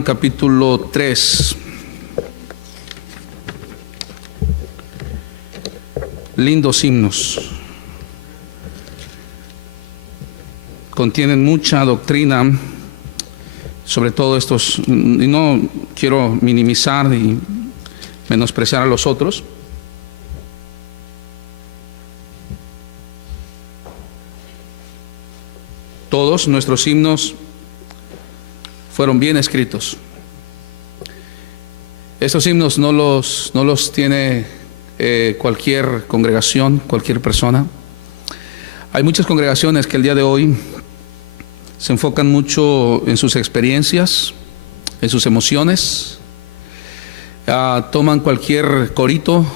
Capítulo 3. Lindos himnos. Contienen mucha doctrina, sobre todo estos, y no quiero minimizar y menospreciar a los otros. Todos nuestros himnos fueron bien escritos. Estos himnos no los tiene cualquier congregación, cualquier persona. Hay muchas congregaciones que el día de hoy se enfocan mucho en sus experiencias, en sus emociones. Toman cualquier corito,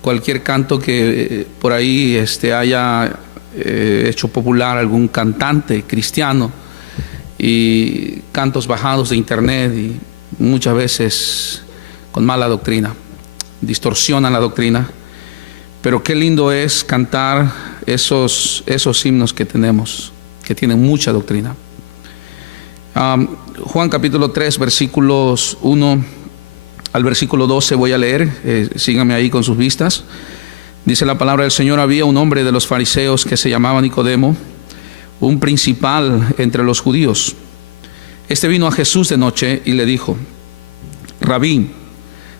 cualquier canto que por ahí haya hecho popular algún cantante cristiano, y cantos bajados de internet, y muchas veces con mala doctrina, distorsionan la doctrina. Pero qué lindo es cantar esos himnos que tenemos, que tienen mucha doctrina. Juan capítulo 3, versículos 1 al versículo 12 voy a leer, síganme ahí con sus vistas. Dice la palabra del Señor: había un hombre de los fariseos que se llamaba Nicodemo, un principal entre los judíos. Este vino a Jesús de noche y le dijo: Rabí,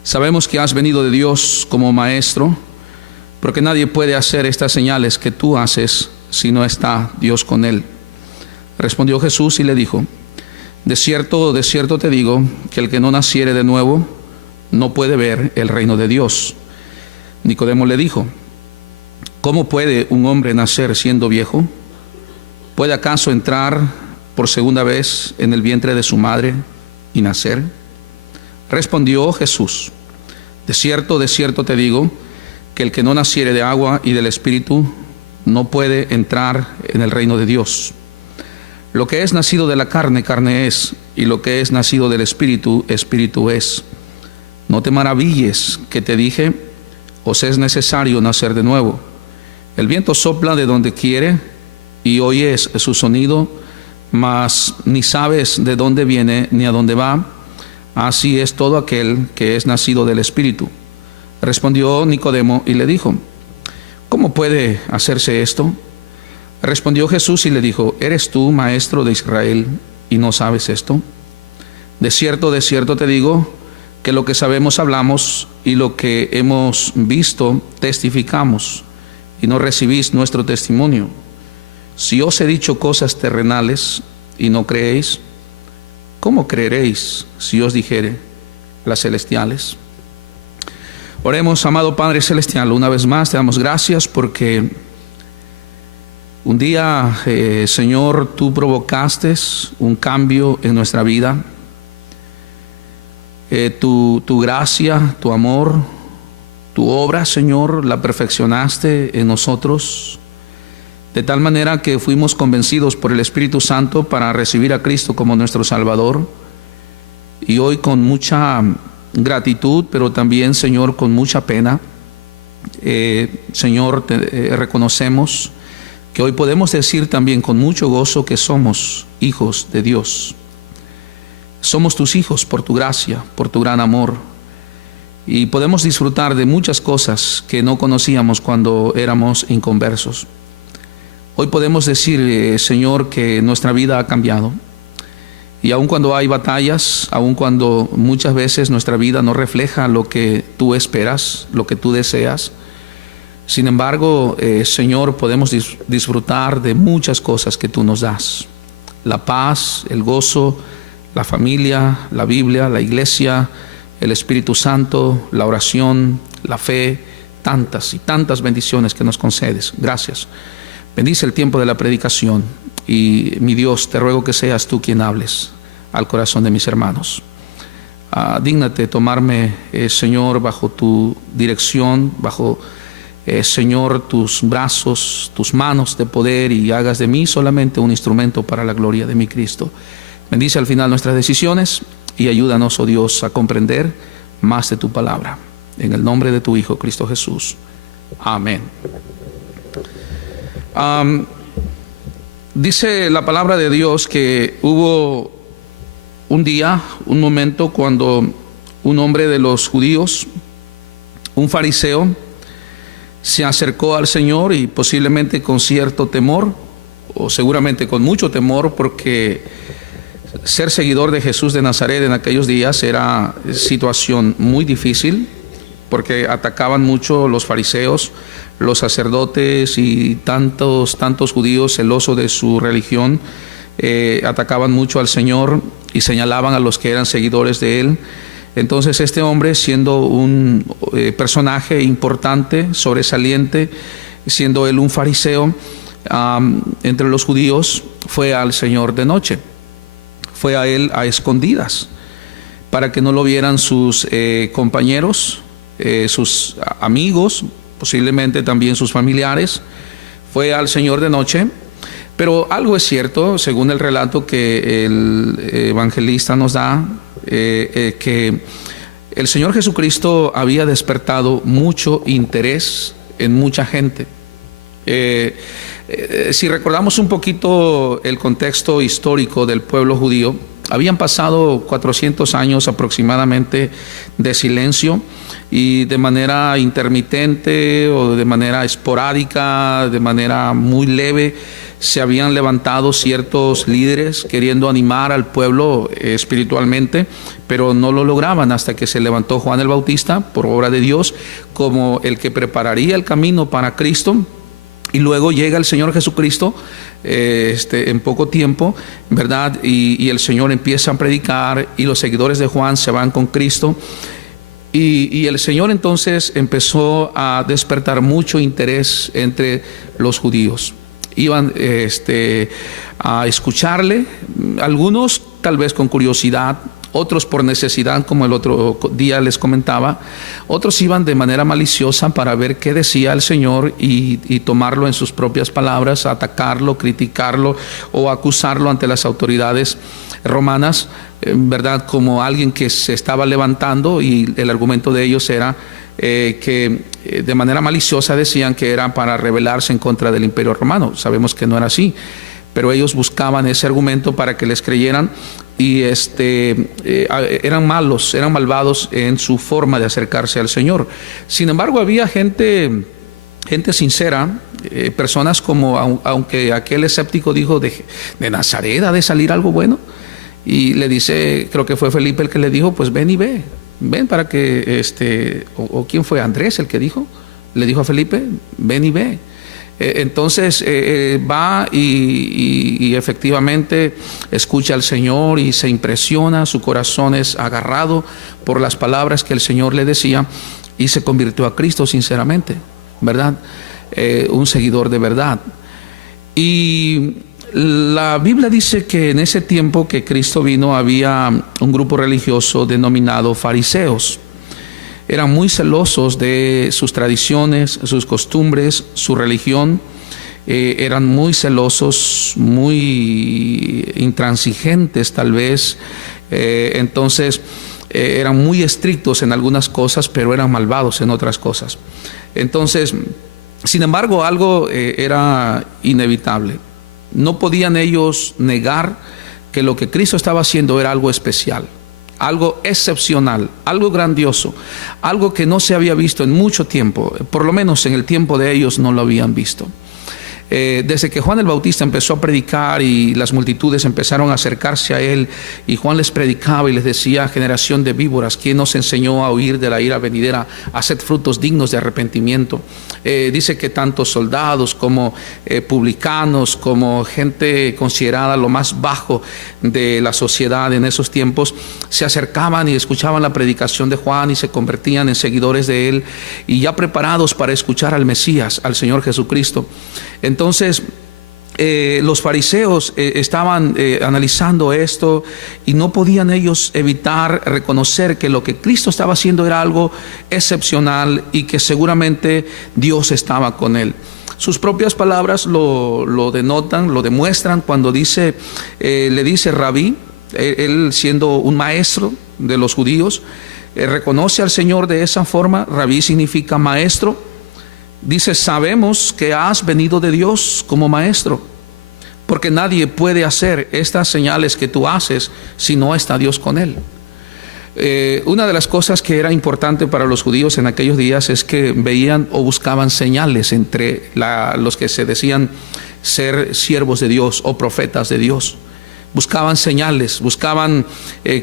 sabemos que has venido de Dios como maestro, porque nadie puede hacer estas señales que tú haces si no está Dios con él. Respondió Jesús y le dijo: de cierto te digo, que el que no naciere de nuevo no puede ver el reino de Dios. Nicodemo le dijo: ¿cómo puede un hombre nacer siendo viejo? ¿Puede acaso entrar por segunda vez en el vientre de su madre y nacer? Respondió Jesús: de cierto te digo, que el que no naciere de agua y del Espíritu no puede entrar en el reino de Dios. Lo que es nacido de la carne, carne es, y lo que es nacido del Espíritu, Espíritu es. No te maravilles que te dije: os es necesario nacer de nuevo. El viento sopla de donde quiere y oyes su sonido, mas ni sabes de dónde viene ni a dónde va. Así es todo aquel que es nacido del Espíritu. Respondió Nicodemo y le dijo: ¿cómo puede hacerse esto? Respondió Jesús y le dijo: ¿eres tú maestro de Israel y no sabes esto? De cierto te digo, que lo que sabemos hablamos, y lo que hemos visto testificamos, y no recibís nuestro testimonio. Si os he dicho cosas terrenales y no creéis, ¿cómo creeréis si os dijere las celestiales? Oremos. Amado Padre Celestial, una vez más te damos gracias porque un día, Señor, tú provocaste un cambio en nuestra vida. Tu gracia, tu amor, tu obra, Señor, la perfeccionaste en nosotros, de tal manera que fuimos convencidos por el Espíritu Santo para recibir a Cristo como nuestro Salvador. Y hoy, con mucha gratitud, pero también, Señor, con mucha pena, Señor, reconocemos que hoy podemos decir también con mucho gozo que somos hijos de Dios. Somos tus hijos por tu gracia, por tu gran amor, y podemos disfrutar de muchas cosas que no conocíamos cuando éramos inconversos. Hoy podemos decir, Señor, que nuestra vida ha cambiado, y aun cuando hay batallas, aun cuando muchas veces nuestra vida no refleja lo que tú esperas, lo que tú deseas, sin embargo, Señor, podemos disfrutar de muchas cosas que tú nos das: la paz, el gozo, la familia, la Biblia, la iglesia, el Espíritu Santo, la oración, la fe, tantas y tantas bendiciones que nos concedes. Gracias. Bendice el tiempo de la predicación y, mi Dios, te ruego que seas tú quien hables al corazón de mis hermanos. Dígnate tomarme, Señor, bajo tu dirección, bajo, Señor, tus brazos, tus manos de poder, y hagas de mí solamente un instrumento para la gloria de mi Cristo. Bendice al final nuestras decisiones y ayúdanos, oh Dios, a comprender más de tu palabra. En el nombre de tu Hijo, Cristo Jesús. Amén. Dice la palabra de Dios que hubo un día, un momento cuando un hombre de los judíos, un fariseo, se acercó al Señor y posiblemente con cierto temor, o seguramente con mucho temor, porque ser seguidor de Jesús de Nazaret en aquellos días era situación muy difícil, porque atacaban mucho los fariseos, los sacerdotes y tantos judíos celosos de su religión, atacaban mucho al Señor y señalaban a los que eran seguidores de Él. Entonces este hombre, siendo un personaje importante, sobresaliente, siendo él un fariseo entre los judíos, fue al Señor de noche, fue a Él a escondidas, para que no lo vieran sus compañeros, sus amigos, posiblemente también sus familiares. Fue al Señor de noche. Pero algo es cierto, según el relato que el evangelista nos da, que el Señor Jesucristo había despertado mucho interés en mucha gente. Si recordamos un poquito el contexto histórico del pueblo judío, habían pasado 400 años aproximadamente de silencio, y de manera intermitente o de manera esporádica, de manera muy leve, se habían levantado ciertos líderes queriendo animar al pueblo espiritualmente, pero no lo lograban hasta que se levantó Juan el Bautista, por obra de Dios, como el que prepararía el camino para Cristo. Y luego llega el Señor Jesucristo en poco tiempo, ¿verdad? Y el Señor empieza a predicar y los seguidores de Juan se van con Cristo. Y el Señor entonces empezó a despertar mucho interés entre los judíos. Iban a escucharle, algunos tal vez con curiosidad, otros por necesidad, como el otro día les comentaba. Otros iban de manera maliciosa para ver qué decía el Señor y tomarlo en sus propias palabras, atacarlo, criticarlo o acusarlo ante las autoridades romanas, ¿verdad? Como alguien que se estaba levantando, y el argumento de ellos era que de manera maliciosa decían que era para rebelarse en contra del Imperio Romano. Sabemos que no era así, pero ellos buscaban ese argumento para que les creyeran, y eran malos, eran malvados en su forma de acercarse al Señor. Sin embargo, había gente sincera, personas como, aunque aquel escéptico dijo, de Nazaret ha de salir algo bueno, y le dice, creo que fue Felipe el que le dijo, pues ven y ve, ven para que, o quién fue, Andrés el que dijo, le dijo a Felipe, ven y ve. Entonces va y efectivamente escucha al Señor y se impresiona, su corazón es agarrado por las palabras que el Señor le decía, y se convirtió a Cristo sinceramente, ¿verdad? Un seguidor de verdad. Y la Biblia dice que en ese tiempo que Cristo vino había un grupo religioso denominado fariseos. Eran muy celosos de sus tradiciones, sus costumbres, su religión. Eran muy celosos, muy intransigentes tal vez. Entonces eran muy estrictos en algunas cosas, pero eran malvados en otras cosas. Entonces, sin embargo, algo era inevitable. No podían ellos negar que lo que Cristo estaba haciendo era algo especial, algo excepcional, algo grandioso, algo que no se había visto en mucho tiempo. Por lo menos en el tiempo de ellos no lo habían visto. Desde que Juan el Bautista empezó a predicar y las multitudes empezaron a acercarse a él, y Juan les predicaba y les decía: generación de víboras, ¿quién nos enseñó a huir de la ira venidera? Haced frutos dignos de arrepentimiento. Dice que tanto soldados como publicanos, como gente considerada lo más bajo de la sociedad en esos tiempos, se acercaban y escuchaban la predicación de Juan y se convertían en seguidores de él, y ya preparados para escuchar al Mesías, al Señor Jesucristo. Entonces los fariseos estaban analizando esto, y no podían ellos evitar reconocer que lo que Cristo estaba haciendo era algo excepcional y que seguramente Dios estaba con él. Sus propias palabras lo denotan, lo demuestran cuando le dice rabí, él siendo un maestro de los judíos, reconoce al Señor de esa forma. Rabí significa maestro. Dice: sabemos que has venido de Dios como maestro, porque nadie puede hacer estas señales que tú haces si no está Dios con él. Una de las cosas que era importante para los judíos en aquellos días es que veían o buscaban señales entre los que se decían ser siervos de Dios o profetas de Dios. Buscaban señales, buscaban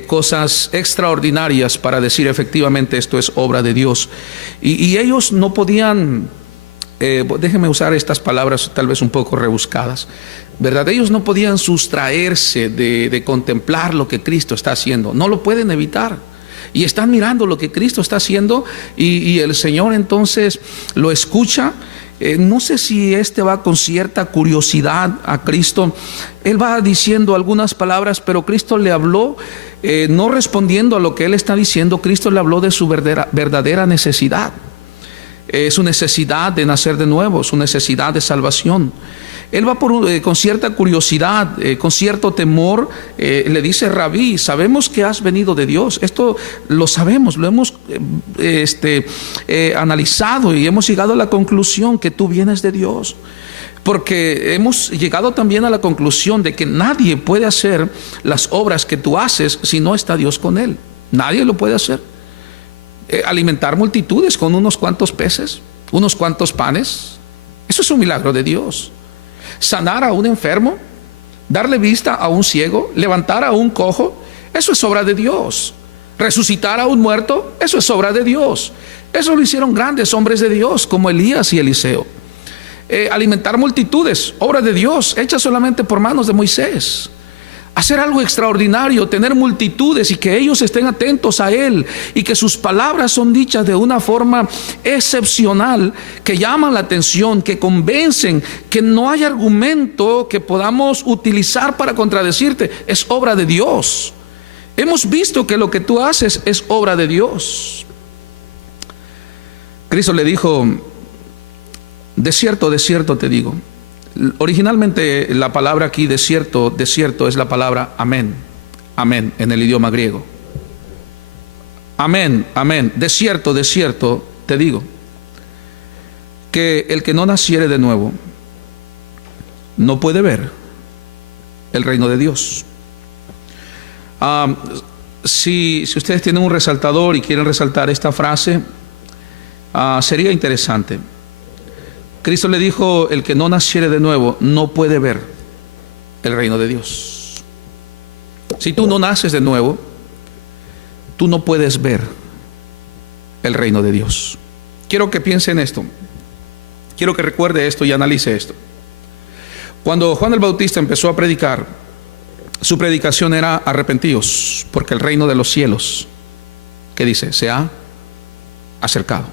cosas extraordinarias para decir efectivamente esto es obra de Dios. Y ellos no podían, déjenme usar estas palabras tal vez un poco rebuscadas, ¿verdad? Ellos no podían sustraerse de contemplar lo que Cristo está haciendo. No lo pueden evitar. Y están mirando lo que Cristo está haciendo y el Señor entonces lo escucha. No sé si va con cierta curiosidad a Cristo. Él va diciendo algunas palabras, pero Cristo le habló, no respondiendo a lo que él está diciendo. Cristo le habló de su verdadera necesidad. Su necesidad de nacer de nuevo, su necesidad de salvación. Él va con cierta curiosidad, con cierto temor, le dice: Rabí, sabemos que has venido de Dios. Esto lo sabemos, lo hemos analizado y hemos llegado a la conclusión que tú vienes de Dios. Porque hemos llegado también a la conclusión de que nadie puede hacer las obras que tú haces si no está Dios con él. Nadie lo puede hacer. Alimentar multitudes con unos cuantos peces, unos cuantos panes, eso es un milagro de Dios. Sanar a un enfermo, darle vista a un ciego, levantar a un cojo, eso es obra de Dios. Resucitar a un muerto, eso es obra de Dios. Eso lo hicieron grandes hombres de Dios como Elías y Eliseo. Alimentar multitudes, obra de Dios, hecha solamente por manos de Moisés. Hacer algo extraordinario, tener multitudes y que ellos estén atentos a Él y que sus palabras son dichas de una forma excepcional, que llaman la atención, que convencen, que no hay argumento que podamos utilizar para contradecirte. Es obra de Dios. Hemos visto que lo que tú haces es obra de Dios. Cristo le dijo: de cierto te digo. Originalmente la palabra aquí desierto es la palabra amén, amén en el idioma griego. Amén, amén, desierto te digo, que el que no naciere de nuevo no puede ver el reino de Dios. Si ustedes tienen un resaltador y quieren resaltar esta frase, sería interesante. Cristo le dijo: el que no naciere de nuevo no puede ver el reino de Dios. Si tú no naces de nuevo, tú no puedes ver el reino de Dios. Quiero que piense en esto. Quiero que recuerde esto y analice esto. Cuando Juan el Bautista empezó a predicar, su predicación era: arrepentíos, porque el reino de los cielos, ¿qué dice? Se ha acercado.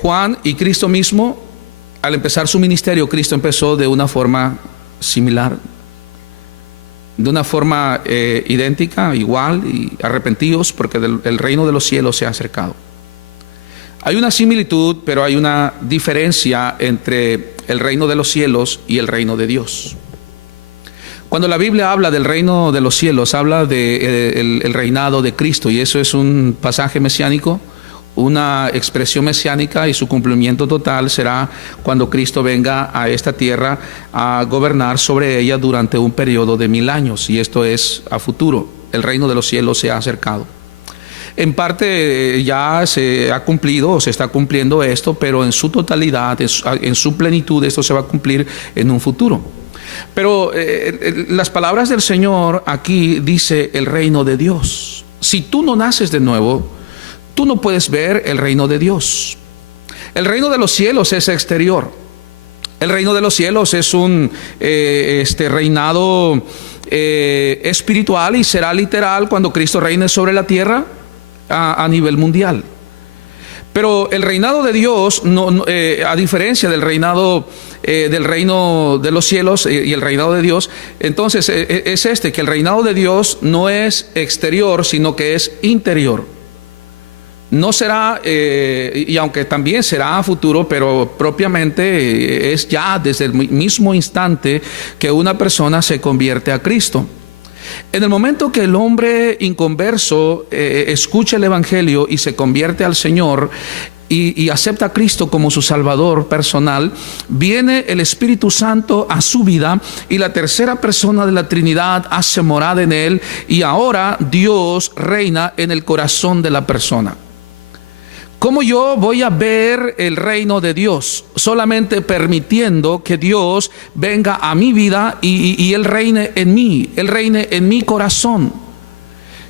Juan y Cristo mismo, al empezar su ministerio, Cristo empezó de una forma similar, de una forma idéntica, igual, y arrepentíos porque el reino de los cielos se ha acercado. Hay una similitud, pero hay una diferencia entre el reino de los cielos y el reino de Dios. Cuando la Biblia habla del reino de los cielos, habla del reinado de Cristo, y eso es un pasaje mesiánico, una expresión mesiánica, y su cumplimiento total será cuando Cristo venga a esta tierra a gobernar sobre ella durante un periodo de 1000 años, y esto es a futuro. El reino de los cielos se ha acercado. En parte ya se ha cumplido o se está cumpliendo esto, pero en su totalidad, en su plenitud, esto se va a cumplir en un futuro. Pero las palabras del Señor aquí dice el reino de Dios. Si tú no naces de nuevo, tú no puedes ver el reino de Dios. El reino de los cielos es exterior. El reino de los cielos es un reinado espiritual, y será literal cuando Cristo reine sobre la tierra a nivel mundial. Pero el reinado de Dios, a diferencia del reino de los cielos y el reinado de Dios, entonces es que el reinado de Dios no es exterior, sino que es interior. No será, y aunque también será a futuro, pero propiamente es ya desde el mismo instante que una persona se convierte a Cristo. En el momento que el hombre inconverso escucha el Evangelio y se convierte al Señor, y acepta a Cristo como su Salvador personal, viene el Espíritu Santo a su vida y la tercera persona de la Trinidad hace morada en él, y ahora Dios reina en el corazón de la persona. ¿Cómo yo voy a ver el reino de Dios? Solamente permitiendo que Dios venga a mi vida y Él reine en mí, Él reine en mi corazón.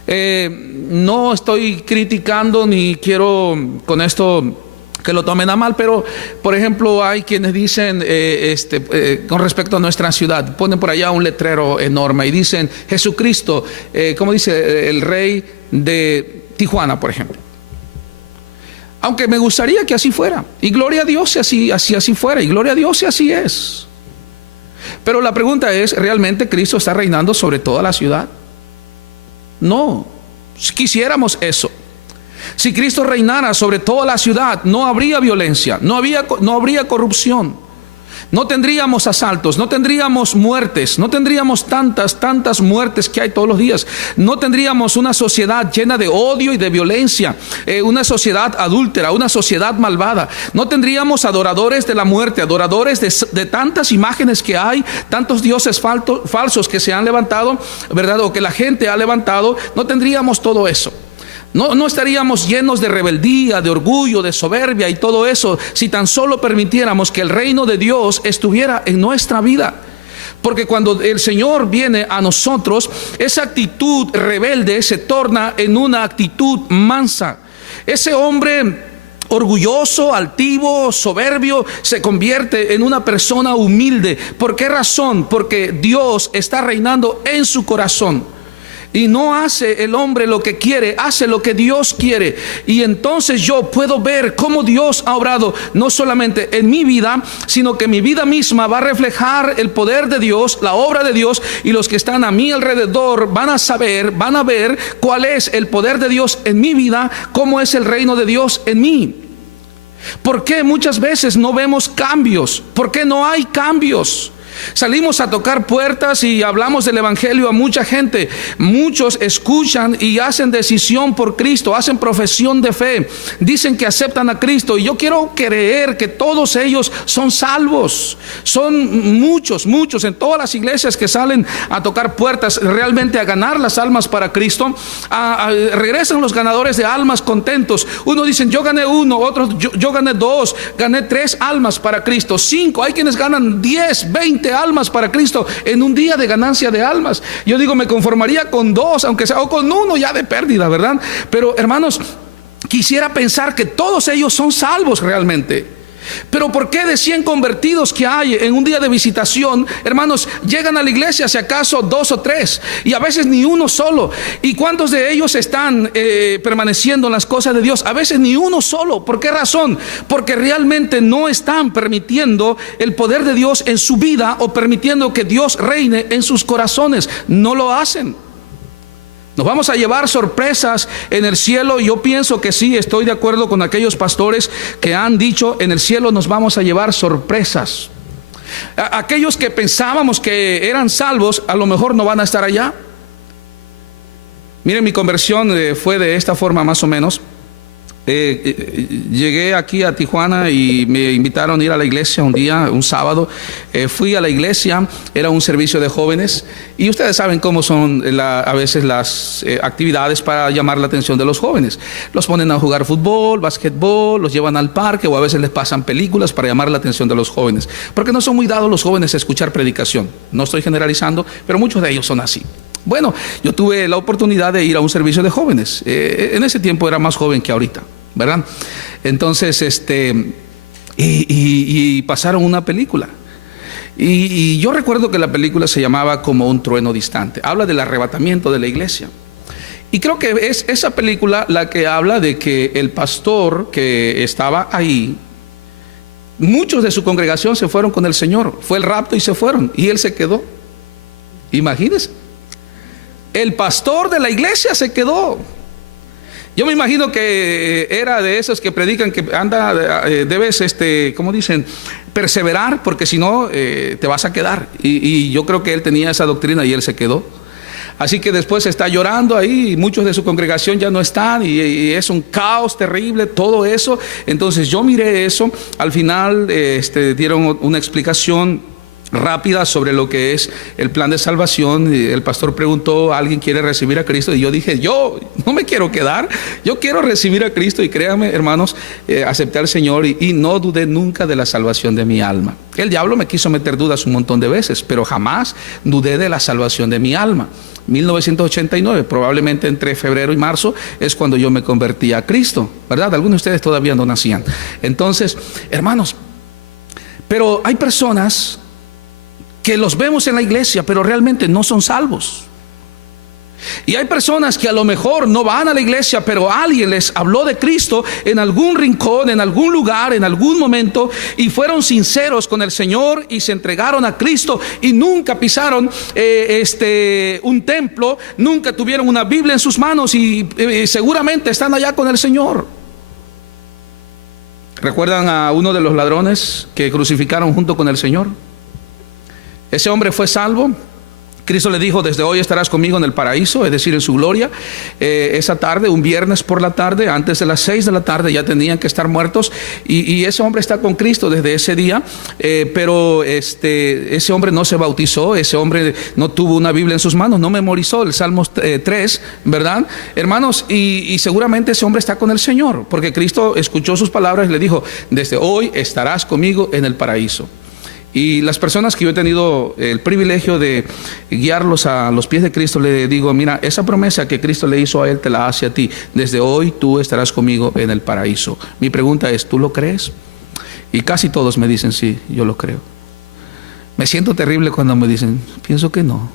No estoy criticando ni quiero con esto que lo tomen a mal, pero por ejemplo hay quienes dicen con respecto a nuestra ciudad, ponen por allá un letrero enorme y dicen Jesucristo, como dice el rey de Tijuana, por ejemplo. Aunque me gustaría que así fuera, y gloria a Dios si así fuera, y gloria a Dios si así es. Pero la pregunta es, ¿realmente Cristo está reinando sobre toda la ciudad? No, si quisiéramos eso. Si Cristo reinara sobre toda la ciudad, no habría violencia, no habría corrupción, no tendríamos asaltos, no tendríamos muertes, no tendríamos tantas muertes que hay todos los días, no tendríamos una sociedad llena de odio y de violencia, una sociedad adúltera, una sociedad malvada, no tendríamos adoradores de la muerte, adoradores de tantas imágenes que hay, tantos dioses falsos que se han levantado, ¿verdad? O que la gente ha levantado, no tendríamos todo eso. No estaríamos llenos de rebeldía, de orgullo, de soberbia y todo eso, si tan solo permitiéramos que el reino de Dios estuviera en nuestra vida. Porque cuando el Señor viene a nosotros, esa actitud rebelde se torna en una actitud mansa. Ese hombre orgulloso, altivo, soberbio, se convierte en una persona humilde. ¿Por qué razón? Porque Dios está reinando en su corazón. Y no hace el hombre lo que quiere, hace lo que Dios quiere. Y entonces yo puedo ver cómo Dios ha obrado no solamente en mi vida, sino que mi vida misma va a reflejar el poder de Dios, la obra de Dios. Y los que están a mi alrededor van a ver cuál es el poder de Dios en mi vida, cómo es el reino de Dios en mí. ¿Por qué muchas veces no vemos cambios? ¿Por qué no hay cambios? Salimos a tocar puertas y hablamos del evangelio a mucha gente. Muchos escuchan y hacen decisión por Cristo, hacen profesión de fe, dicen que aceptan a Cristo, y yo quiero creer que todos ellos son salvos. Son muchos en todas las iglesias que salen a tocar puertas realmente a ganar las almas para Cristo. Regresan los ganadores de almas contentos. Unos dicen yo gané uno, otros yo gané dos, gané 3 almas para Cristo, 5, hay quienes ganan 10, 20 almas para Cristo en un día de ganancia de almas. Yo digo, me conformaría con 2, aunque sea, o con 1 ya de pérdida, ¿verdad? Pero hermanos, quisiera pensar que todos ellos son salvos realmente. Pero ¿por qué de 100 convertidos que hay en un día de visitación, hermanos, llegan a la iglesia si acaso 2 o 3, y a veces ni uno solo? ¿Y cuántos de ellos están permaneciendo en las cosas de Dios? A veces ni uno solo. ¿Por qué razón? Porque realmente no están permitiendo el poder de Dios en su vida, o permitiendo que Dios reine en sus corazones. No lo hacen. ¿Nos vamos a llevar sorpresas en el cielo? Yo pienso que sí, estoy de acuerdo con aquellos pastores que han dicho, en el cielo nos vamos a llevar sorpresas. Aquellos que pensábamos que eran salvos, a lo mejor no van a estar allá. Miren, mi conversión fue de esta forma más o menos. Llegué aquí a Tijuana y me invitaron a ir a la iglesia un día, un sábado. Fui a la iglesia, era un servicio de jóvenes, y ustedes saben cómo son a veces las actividades para llamar la atención de los jóvenes. Los ponen a jugar fútbol, básquetbol, los llevan al parque, o a veces les pasan películas para llamar la atención de los jóvenes, porque no son muy dados los jóvenes a escuchar predicación. No estoy generalizando, pero muchos de ellos son así. Bueno, yo tuve la oportunidad de ir a un servicio de jóvenes. En ese tiempo era más joven que ahorita, ¿verdad? Entonces, y pasaron una película. Y yo recuerdo que la película se llamaba Como un trueno distante. Habla del arrebatamiento de la iglesia. Y creo que es esa película la que habla de que el pastor que estaba ahí, muchos de su congregación se fueron con el Señor. Fue el rapto y se fueron, y él se quedó. Imagínense. El pastor de la iglesia se quedó. Yo me imagino que era de esos que predican que debes, ¿cómo dicen? Perseverar, porque si no te vas a quedar. Y yo creo que él tenía esa doctrina y él se quedó. Así que después está llorando ahí, y muchos de su congregación ya no están, y es un caos terrible todo eso. Entonces yo miré eso. Al final dieron una explicación rápida sobre lo que es el plan de salvación. El pastor preguntó: ¿alguien quiere recibir a Cristo? Y yo dije: yo no me quiero quedar, yo quiero recibir a Cristo. Y créanme, hermanos, acepté al Señor y no dudé nunca de la salvación de mi alma. El diablo me quiso meter dudas un montón de veces, pero jamás dudé de la salvación de mi alma. 1989, probablemente entre febrero y marzo, es cuando yo me convertí a Cristo, ¿verdad? Algunos de ustedes todavía no nacían. Entonces, hermanos, pero hay personas que los vemos en la iglesia, pero realmente no son salvos. Y hay personas que a lo mejor no van a la iglesia, pero alguien les habló de Cristo en algún rincón, en algún lugar, en algún momento, y fueron sinceros con el Señor y se entregaron a Cristo, y nunca pisaron un templo, nunca tuvieron una Biblia en sus manos, y seguramente están allá con el Señor. ¿Recuerdan a uno de los ladrones que crucificaron junto con el Señor? Ese hombre fue salvo. Cristo le dijo: desde hoy estarás conmigo en el paraíso, es decir, en su gloria. Esa tarde, un viernes por la tarde, antes de las 6 de la tarde, ya tenían que estar muertos. Y ese hombre está con Cristo desde ese día. Pero ese hombre no se bautizó, ese hombre no tuvo una Biblia en sus manos, no memorizó el Salmos 3, ¿verdad, hermanos? Y seguramente ese hombre está con el Señor, porque Cristo escuchó sus palabras y le dijo: desde hoy estarás conmigo en el paraíso. Y las personas que yo he tenido el privilegio de guiarlos a los pies de Cristo, le digo: mira, esa promesa que Cristo le hizo a él, te la hace a ti. Desde hoy tú estarás conmigo en el paraíso. Mi pregunta es: ¿tú lo crees? Y casi todos me dicen: sí, yo lo creo. Me siento terrible cuando me dicen: pienso que no.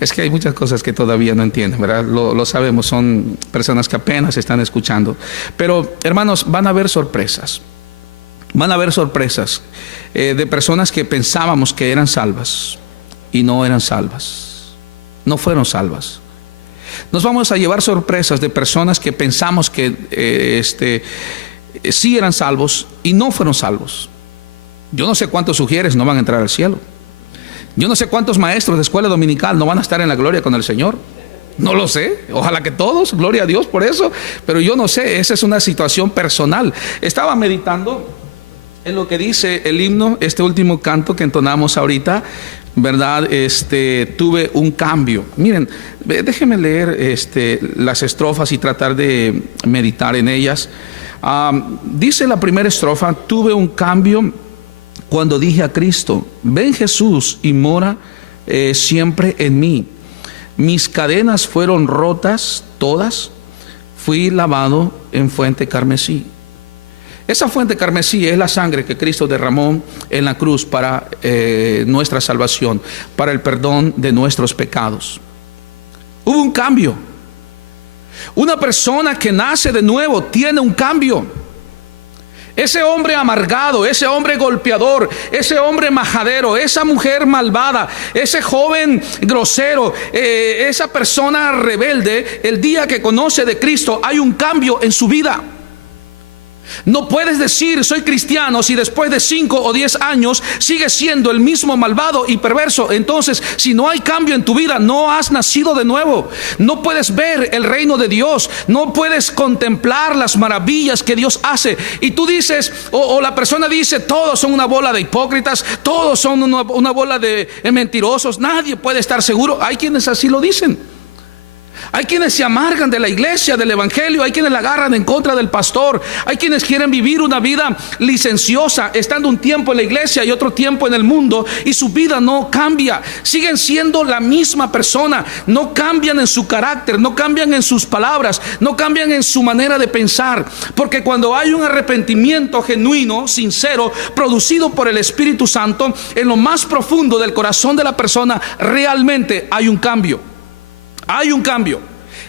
Es que hay muchas cosas que todavía no entienden, ¿verdad? Lo sabemos, son personas que apenas están escuchando. Pero, hermanos, van a haber sorpresas. Van a haber sorpresas de personas que pensábamos que eran salvas y no eran salvas, no fueron salvas. Nos vamos a llevar sorpresas de personas que pensamos que sí eran salvos y no fueron salvos. Yo no sé cuántos sugieres no van a entrar al cielo. Yo no sé cuántos maestros de escuela dominical no van a estar en la gloria con el Señor. No lo sé, ojalá que todos, gloria a Dios por eso, pero yo no sé, esa es una situación personal. Estaba meditando en lo que dice el himno, este último canto que entonamos ahorita, ¿verdad? Tuve un cambio. Miren, déjenme leer las estrofas y tratar de meditar en ellas. Dice la primera estrofa: tuve un cambio cuando dije a Cristo: ven Jesús y mora siempre en mí. Mis cadenas fueron rotas todas, fui lavado en fuente carmesí. Esa fuente carmesí es la sangre que Cristo derramó en la cruz para nuestra salvación, para el perdón de nuestros pecados. Hubo un cambio. Una persona que nace de nuevo tiene un cambio. Ese hombre amargado, ese hombre golpeador, ese hombre majadero, esa mujer malvada, ese joven grosero, esa persona rebelde, el día que conoce de Cristo hay un cambio en su vida. No puedes decir soy cristiano si después de 5 o 10 años sigues siendo el mismo malvado y perverso. Entonces, si no hay cambio en tu vida, no has nacido de nuevo. No puedes ver el reino de Dios, no puedes contemplar las maravillas que Dios hace. Y tú dices, o la persona dice: todos son una bola de hipócritas, todos son una bola de mentirosos, nadie puede estar seguro. Hay quienes así lo dicen. Hay quienes se amargan de la iglesia, del evangelio. Hay quienes la agarran en contra del pastor. Hay quienes quieren vivir una vida licenciosa, estando un tiempo en la iglesia y otro tiempo en el mundo, y su vida no cambia. Siguen siendo la misma persona. No cambian en su carácter, no cambian en sus palabras, no cambian en su manera de pensar. Porque cuando hay un arrepentimiento genuino, sincero, producido por el Espíritu Santo, en lo más profundo del corazón de la persona, realmente hay un cambio. Hay un cambio.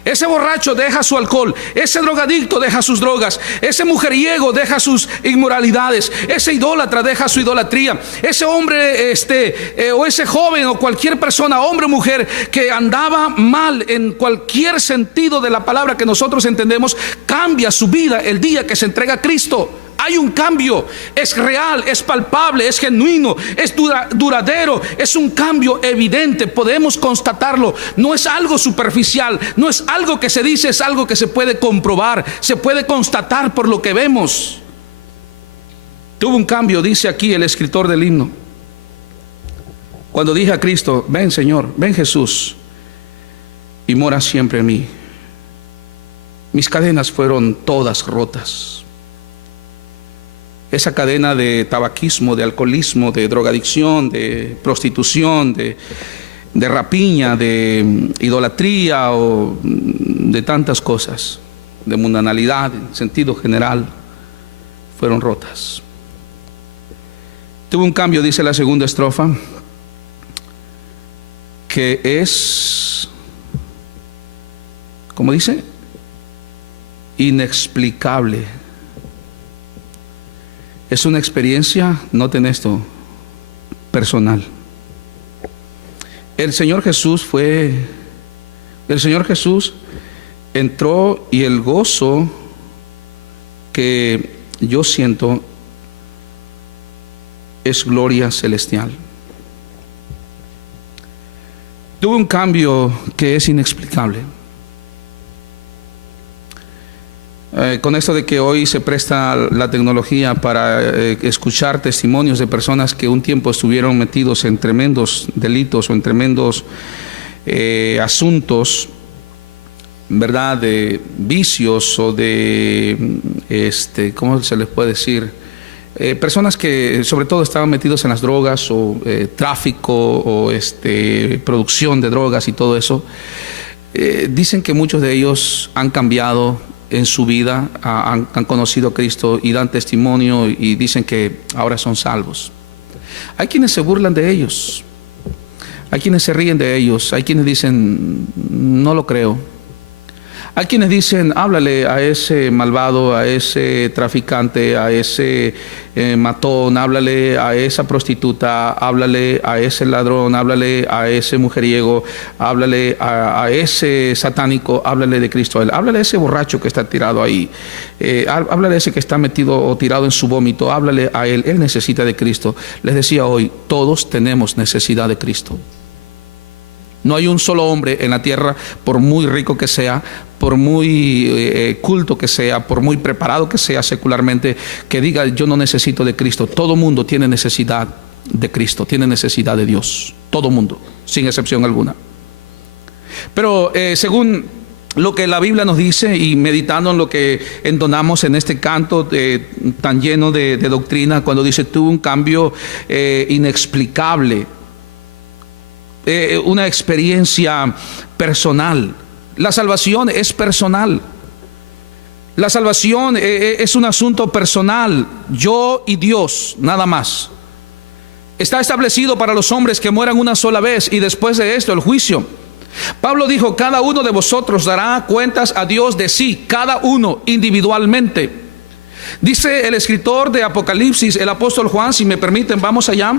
Ese borracho deja su alcohol, ese drogadicto deja sus drogas, ese mujeriego deja sus inmoralidades, ese idólatra deja su idolatría, ese hombre o ese joven o cualquier persona, hombre o mujer, que andaba mal en cualquier sentido de la palabra que nosotros entendemos, cambia su vida el día que se entrega a Cristo. Hay un cambio, es real, es palpable, es genuino, es duradero, es un cambio evidente, podemos constatarlo. No es algo superficial, no es algo que se dice, es algo que se puede comprobar, se puede constatar por lo que vemos. Tuvo un cambio, dice aquí el escritor del himno, cuando dije a Cristo: ven Señor, ven Jesús, y mora siempre en mí. Mis cadenas fueron todas rotas. Esa cadena de tabaquismo, de alcoholismo, de drogadicción, de prostitución, de rapiña, de idolatría o de tantas cosas, de mundanalidad en sentido general, fueron rotas. Tuvo un cambio, dice la segunda estrofa, que es, ¿cómo dice? Inexplicable. Es una experiencia, noten esto, personal. El Señor Jesús entró, y el gozo que yo siento es gloria celestial. Tuve un cambio que es inexplicable. Con esto de que hoy se presta la tecnología para escuchar testimonios de personas que un tiempo estuvieron metidos en tremendos delitos o en tremendos asuntos, ¿verdad?, de vicios o de, ¿cómo se les puede decir? Personas que sobre todo estaban metidos en las drogas o tráfico o producción de drogas y todo eso. Dicen que muchos de ellos han cambiado en su vida, han conocido a Cristo y dan testimonio y dicen que ahora son salvos. Hay quienes se burlan de ellos, hay quienes se ríen de ellos, hay quienes dicen no lo creo. Hay quienes dicen háblale a ese malvado, a ese traficante, a ese matón, háblale a esa prostituta, háblale a ese ladrón, háblale a ese mujeriego, háblale a ese satánico, háblale de Cristo a él, háblale a ese borracho que está tirado ahí, háblale a ese que está metido o tirado en su vómito, háblale a él necesita de Cristo. Les decía hoy, todos tenemos necesidad de Cristo. No hay un solo hombre en la tierra, por muy rico que sea, por muy culto que sea, por muy preparado que sea secularmente, que diga yo no necesito de Cristo. Todo mundo tiene necesidad de Cristo, tiene necesidad de Dios. Todo mundo, sin excepción alguna. Pero según lo que la Biblia nos dice y meditando en lo que entonamos en este canto tan lleno de doctrina, cuando dice tuvo un cambio inexplicable, una experiencia personal. La salvación es personal. La salvación es un asunto personal, yo y Dios, nada más. Está establecido para los hombres que mueran una sola vez y después de esto el juicio. Pablo dijo, cada uno de vosotros dará cuentas a Dios de sí, cada uno individualmente. Dice el escritor de Apocalipsis, el apóstol Juan, si me permiten, vamos allá.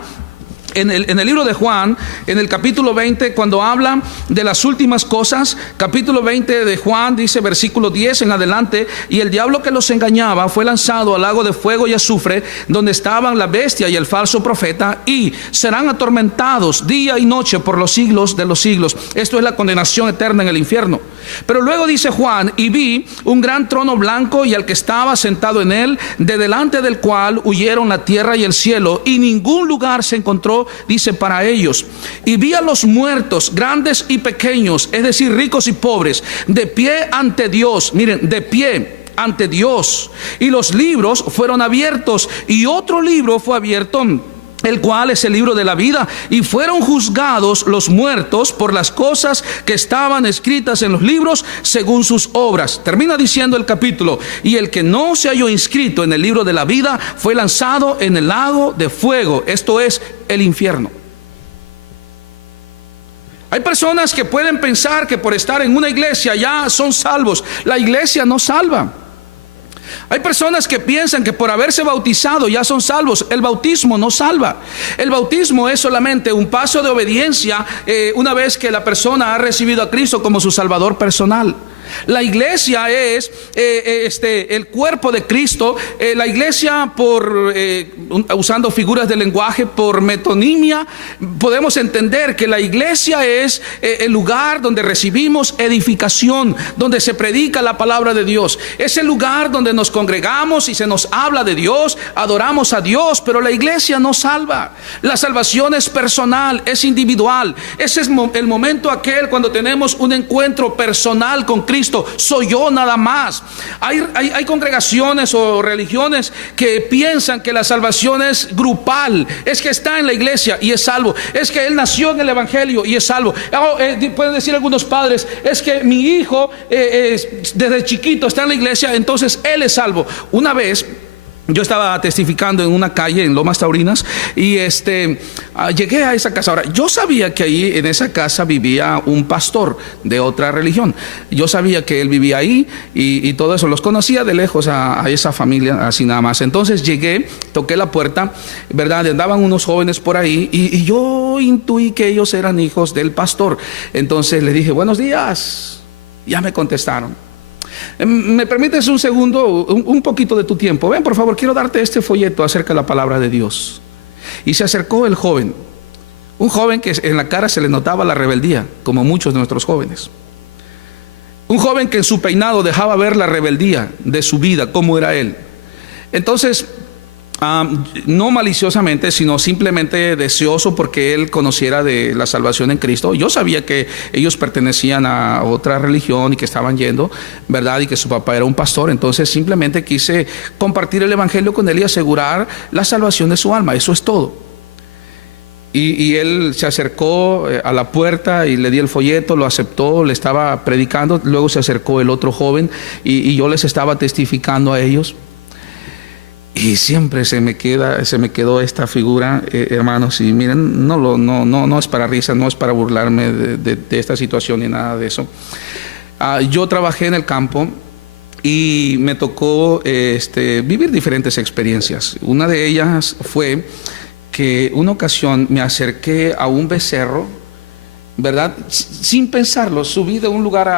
En el libro de Juan, en el capítulo 20, cuando habla de las últimas cosas, capítulo 20 de Juan, dice versículo 10 en adelante, y el diablo que los engañaba fue lanzado al lago de fuego y azufre, donde estaban la bestia y el falso profeta, y serán atormentados día y noche por los siglos de los siglos. Esto es la condenación eterna en el infierno. Pero luego dice Juan, y vi un gran trono blanco y al que estaba sentado en él, de delante del cual huyeron la tierra y el cielo, y ningún lugar se encontró, dice, para ellos. Y vi a los muertos, grandes y pequeños, es decir, ricos y pobres, de pie ante Dios. Miren, de pie ante Dios. Y los libros fueron abiertos, y otro libro fue abierto, el cual es el libro de la vida, y fueron juzgados los muertos por las cosas que estaban escritas en los libros según sus obras. Termina diciendo el capítulo, y el que no se halló inscrito en el libro de la vida fue lanzado en el lago de fuego, esto es el infierno. Hay personas que pueden pensar que por estar en una iglesia ya son salvos. La iglesia no salva. Hay personas que piensan que por haberse bautizado ya son salvos. El bautismo no salva. El bautismo es solamente un paso de obediencia una vez que la persona ha recibido a Cristo como su Salvador personal. La iglesia es el cuerpo de Cristo. La iglesia, usando figuras de lenguaje, por metonimia, podemos entender que la iglesia es el lugar donde recibimos edificación, donde se predica la palabra de Dios. Es el lugar donde nos congregamos y se nos habla de Dios, adoramos a Dios, pero la iglesia no salva. La salvación es personal, es individual. Ese es el momento aquel cuando tenemos un encuentro personal con Cristo. Soy yo nada más. Hay congregaciones o religiones que piensan que la salvación es grupal. Es que está en la iglesia y es salvo. Es que él nació en el evangelio y es salvo. Pueden decir algunos padres, es que mi hijo desde chiquito está en la iglesia, entonces él es salvo. Una vez yo estaba testificando en una calle en Lomas Taurinas y llegué a esa casa. Ahora, yo sabía que ahí en esa casa vivía un pastor de otra religión. Yo sabía que él vivía ahí y todo eso. Los conocía de lejos a esa familia, así nada más. Entonces llegué, toqué la puerta, ¿verdad? Andaban unos jóvenes por ahí y yo intuí que ellos eran hijos del pastor. Entonces le dije, buenos días. Ya me contestaron. ¿Me permites un segundo, un poquito de tu tiempo? Ven, por favor, quiero darte este folleto acerca de la palabra de Dios. Y se acercó el joven, un joven que en la cara se le notaba la rebeldía, como muchos de nuestros jóvenes. Un joven que en su peinado dejaba ver la rebeldía de su vida, cómo era él. Entonces, no maliciosamente, sino simplemente deseoso porque él conociera de la salvación en Cristo. Yo sabía que ellos pertenecían a otra religión y que estaban yendo, ¿verdad? Y que su papá era un pastor. Entonces simplemente quise compartir el evangelio con él y asegurar la salvación de su alma. Eso es todo. Y él se acercó a la puerta y le di el folleto, lo aceptó, le estaba predicando. Luego se acercó el otro joven y yo les estaba testificando a ellos. Y siempre se me quedó esta figura, hermanos, y miren, no es para risa, no es para burlarme de esta situación ni nada de eso. Yo trabajé en el campo y me tocó vivir diferentes experiencias. Una de ellas fue que una ocasión me acerqué a un becerro, ¿verdad? Sin pensarlo, subí de un lugar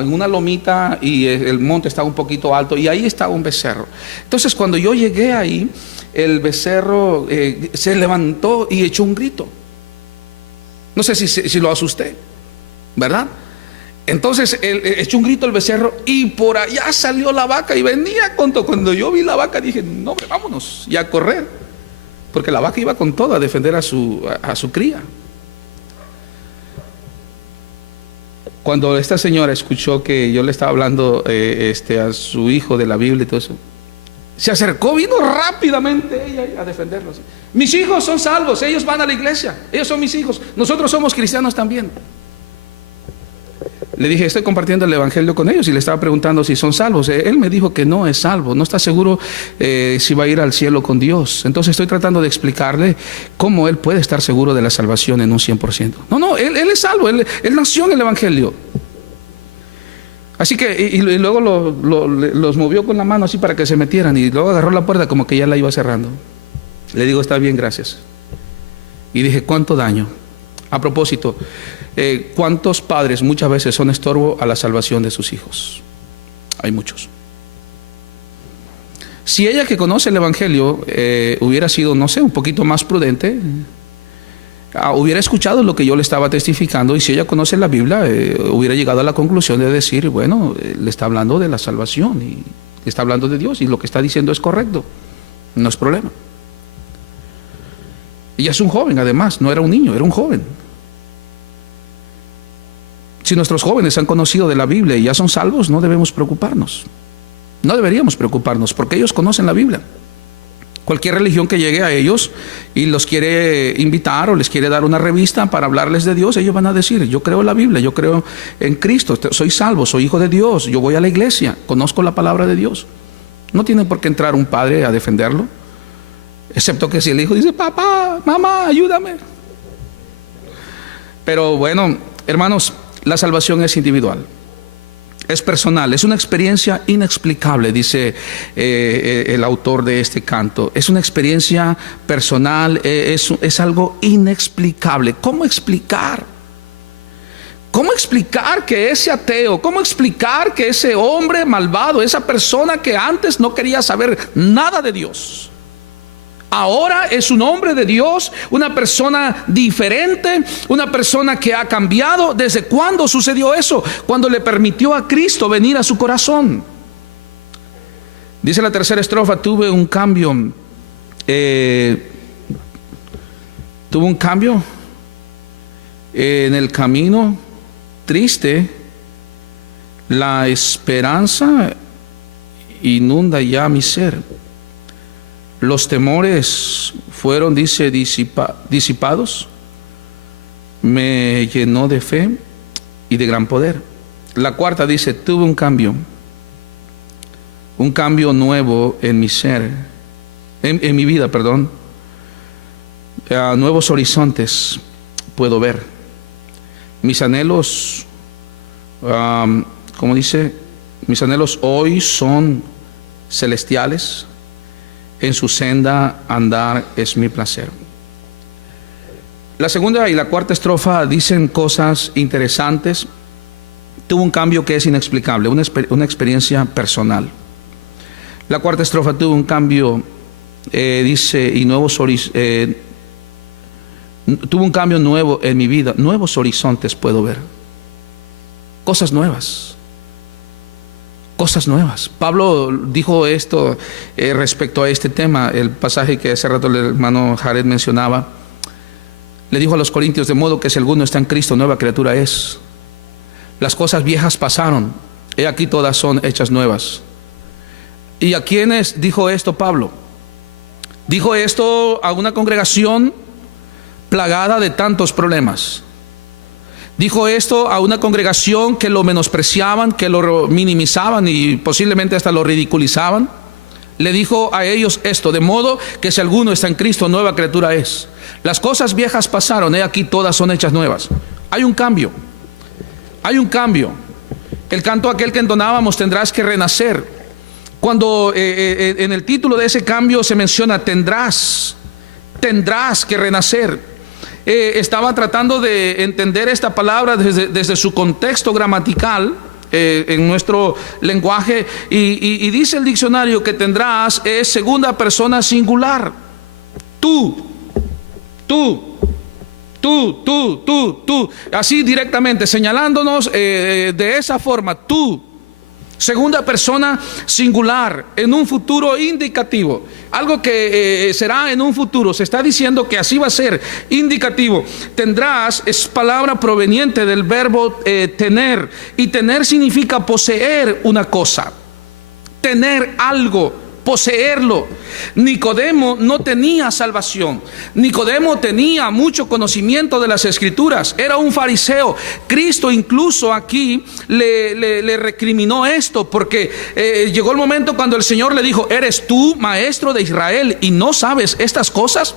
en una lomita y el monte estaba un poquito alto y ahí estaba un becerro. Entonces cuando yo llegué ahí, el becerro se levantó y echó un grito. No sé si lo asusté, ¿verdad? Entonces echó un grito el becerro y por allá salió la vaca y venía con todo. Cuando yo vi la vaca dije, no, hombre, vámonos y a correr, porque la vaca iba con todo a defender a su cría. Cuando esta señora escuchó que yo le estaba hablando a su hijo de la Biblia y todo eso, se acercó, vino rápidamente ella a defenderlos. Mis hijos son salvos, ellos van a la iglesia, ellos son mis hijos, nosotros somos cristianos también. Le dije, estoy compartiendo el evangelio con ellos y le estaba preguntando si son salvos. Él me dijo que no es salvo, no está seguro si va a ir al cielo con Dios. Entonces estoy tratando de explicarle cómo él puede estar seguro de la salvación en un 100%. No, él es salvo, él nació en el evangelio. Así que, y luego los movió con la mano así para que se metieran y luego agarró la puerta como que ya la iba cerrando. Le digo, está bien, gracias. Y dije, ¿cuánto daño? A propósito, ¿cuántos padres muchas veces son estorbo a la salvación de sus hijos? Hay muchos. Si ella, que conoce el evangelio, hubiera sido, no sé, un poquito más prudente, hubiera escuchado lo que yo le estaba testificando, y si ella conoce la Biblia, hubiera llegado a la conclusión de decir, bueno, le está hablando de la salvación y le está hablando de Dios y lo que está diciendo es correcto, no es problema. Ella es un joven, además, no era un niño, era un joven. Si nuestros jóvenes han conocido de la Biblia y ya son salvos, no debemos preocuparnos. No deberíamos preocuparnos porque ellos conocen la Biblia. Cualquier religión que llegue a ellos y los quiere invitar o les quiere dar una revista para hablarles de Dios, ellos van a decir, yo creo en la Biblia, yo creo en Cristo, soy salvo, soy hijo de Dios, yo voy a la iglesia, conozco la palabra de Dios. No tiene por qué entrar un padre a defenderlo, excepto que si el hijo dice, papá, mamá, ayúdame. Pero bueno, hermanos, la salvación es individual, es personal, es una experiencia inexplicable, dice el autor de este canto. Es una experiencia personal, es algo inexplicable. ¿Cómo explicar? ¿Cómo explicar que ese ateo, cómo explicar que ese hombre malvado, esa persona que antes no quería saber nada de Dios, ahora es un hombre de Dios, una persona diferente, una persona que ha cambiado? ¿Desde cuándo sucedió eso? Cuando le permitió a Cristo venir a su corazón. Dice la tercera estrofa: tuve un cambio en el camino triste, la esperanza inunda ya mi ser. Los temores fueron, dice, disipados. Me llenó de fe y de gran poder. La cuarta dice: tuve un cambio nuevo en mi ser, en mi vida, perdón. Nuevos horizontes puedo ver. Mis anhelos, como dice, mis anhelos hoy son celestiales. En su senda andar es mi placer. La segunda y la cuarta estrofa dicen cosas interesantes. Tuvo un cambio que es inexplicable, una experiencia personal. La cuarta estrofa: tuvo un cambio, dice, y tuvo un cambio nuevo en mi vida. Nuevos horizontes puedo ver. Cosas nuevas. Cosas nuevas. Pablo dijo esto respecto a este tema. El pasaje que hace rato el hermano Jared mencionaba, le dijo a los corintios: de modo que si alguno está en Cristo, nueva criatura es. Las cosas viejas pasaron, he aquí todas son hechas nuevas. ¿Y a quiénes dijo esto Pablo? Dijo esto a una congregación plagada de tantos problemas. Dijo esto a una congregación que lo menospreciaban, que lo minimizaban y posiblemente hasta lo ridiculizaban. Le dijo a ellos esto: de modo que si alguno está en Cristo, nueva criatura es. Las cosas viejas pasaron, he aquí todas son hechas nuevas. Hay un cambio. Hay un cambio. El canto aquel que entonábamos, tendrás que renacer. Cuando en el título de ese cambio se menciona tendrás que renacer. Estaba tratando de entender esta palabra desde su contexto gramatical en nuestro lenguaje, y dice el diccionario que tendrás es segunda persona singular. Tú, así directamente señalándonos de esa forma. Tú, segunda persona singular, en un futuro indicativo, algo que será en un futuro. Se está diciendo que así va a ser, indicativo. Tendrás es palabra proveniente del verbo tener, y tener significa poseer una cosa, tener algo, poseerlo. Nicodemo no tenía salvación. Nicodemo tenía mucho conocimiento de las Escrituras, era un fariseo. Cristo incluso aquí le recriminó esto, porque llegó el momento cuando el Señor le dijo: ¿eres tú maestro de Israel y no sabes estas cosas?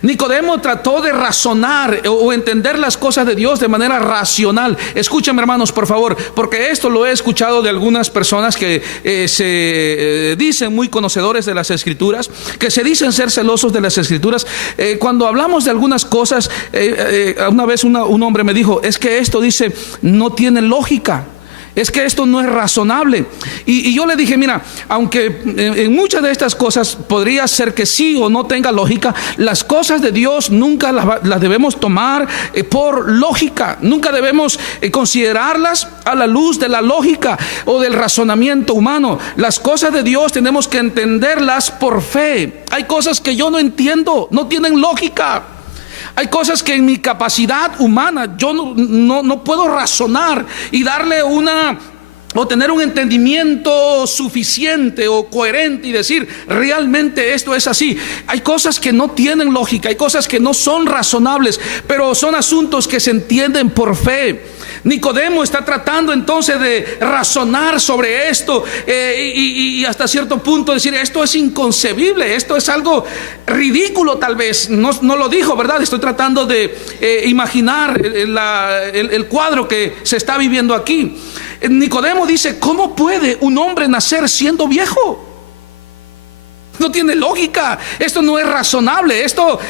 Nicodemo trató de razonar o entender las cosas de Dios de manera racional. Escúchenme, hermanos, por favor, porque esto lo he escuchado de algunas personas que se dicen muy conocedores de las Escrituras, que se dicen ser celosos de las Escrituras. Cuando hablamos de algunas cosas, una vez un hombre me dijo: es que esto, dice, no tiene lógica. Es que esto no es razonable. Y yo le dije: mira, aunque en muchas de estas cosas podría ser que sí o no tenga lógica, las cosas de Dios nunca las debemos tomar por lógica. Nunca debemos considerarlas a la luz de la lógica o del razonamiento humano. Las cosas de Dios tenemos que entenderlas por fe. Hay cosas que yo no entiendo, no tienen lógica. Hay cosas que en mi capacidad humana yo no puedo razonar y darle o tener un entendimiento suficiente o coherente y decir: realmente esto es así. Hay cosas que no tienen lógica, hay cosas que no son razonables, pero son asuntos que se entienden por fe. Nicodemo está tratando entonces de razonar sobre esto y hasta cierto punto decir: esto es inconcebible, esto es algo ridículo. Tal vez no lo dijo, ¿verdad? Estoy tratando de imaginar el cuadro que se está viviendo aquí. Nicodemo dice: ¿cómo puede un hombre nacer siendo viejo? No tiene lógica, esto no es razonable, esto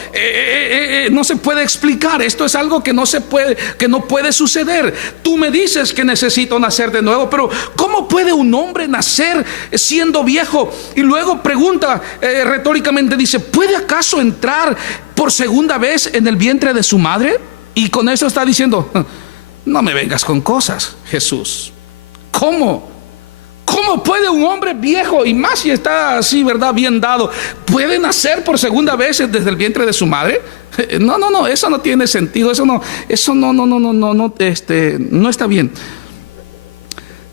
no se puede explicar, esto es algo que no puede suceder. Tú me dices que necesito nacer de nuevo, pero ¿cómo puede un hombre nacer siendo viejo? Y luego pregunta retóricamente, dice, ¿puede acaso entrar por segunda vez en el vientre de su madre? Y con eso está diciendo, no me vengas con cosas, Jesús. ¿Cómo? ¿Cómo puede un hombre viejo, y más si está así, verdad, bien dado, puede nacer por segunda vez desde el vientre de su madre? No, eso no tiene sentido, eso no está bien.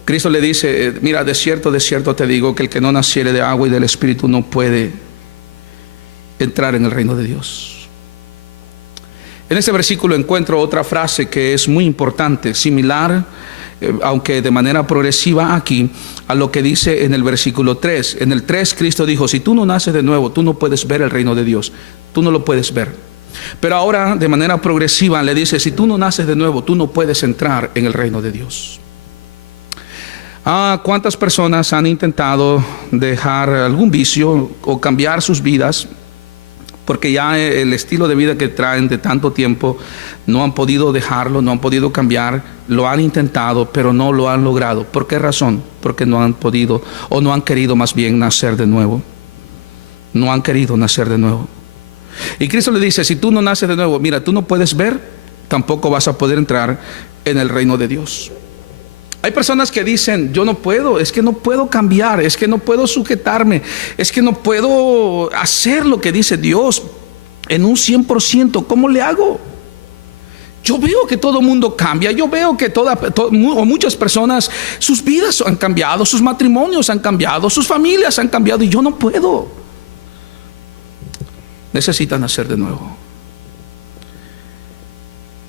Cristo le dice, mira, de cierto te digo que el que no naciere de agua y del Espíritu no puede entrar en el reino de Dios. En este versículo encuentro otra frase que es muy importante, similar, aunque de manera progresiva aquí, a lo que dice en el versículo 3. En el 3 Cristo dijo, si tú no naces de nuevo, tú no puedes ver el reino de Dios, tú no lo puedes ver. Pero ahora de manera progresiva le dice, si tú no naces de nuevo, tú no puedes entrar en el reino de Dios. ¿Cuántas personas han intentado dejar algún vicio o cambiar sus vidas? Porque ya el estilo de vida que traen de tanto tiempo no han podido dejarlo, no han podido cambiar, lo han intentado, pero no lo han logrado. ¿Por qué razón? Porque no han podido, o no han querido más bien nacer de nuevo. No han querido nacer de nuevo. Y Cristo le dice, si tú no naces de nuevo, mira, tú no puedes ver, tampoco vas a poder entrar en el reino de Dios. Hay personas que dicen, yo no puedo, es que no puedo cambiar, es que no puedo sujetarme, es que no puedo hacer lo que dice Dios en un 100%, ¿cómo le hago? Yo veo que todo el mundo cambia, yo veo que muchas personas, sus vidas han cambiado, sus matrimonios han cambiado, sus familias han cambiado y yo no puedo. Necesitan nacer de nuevo.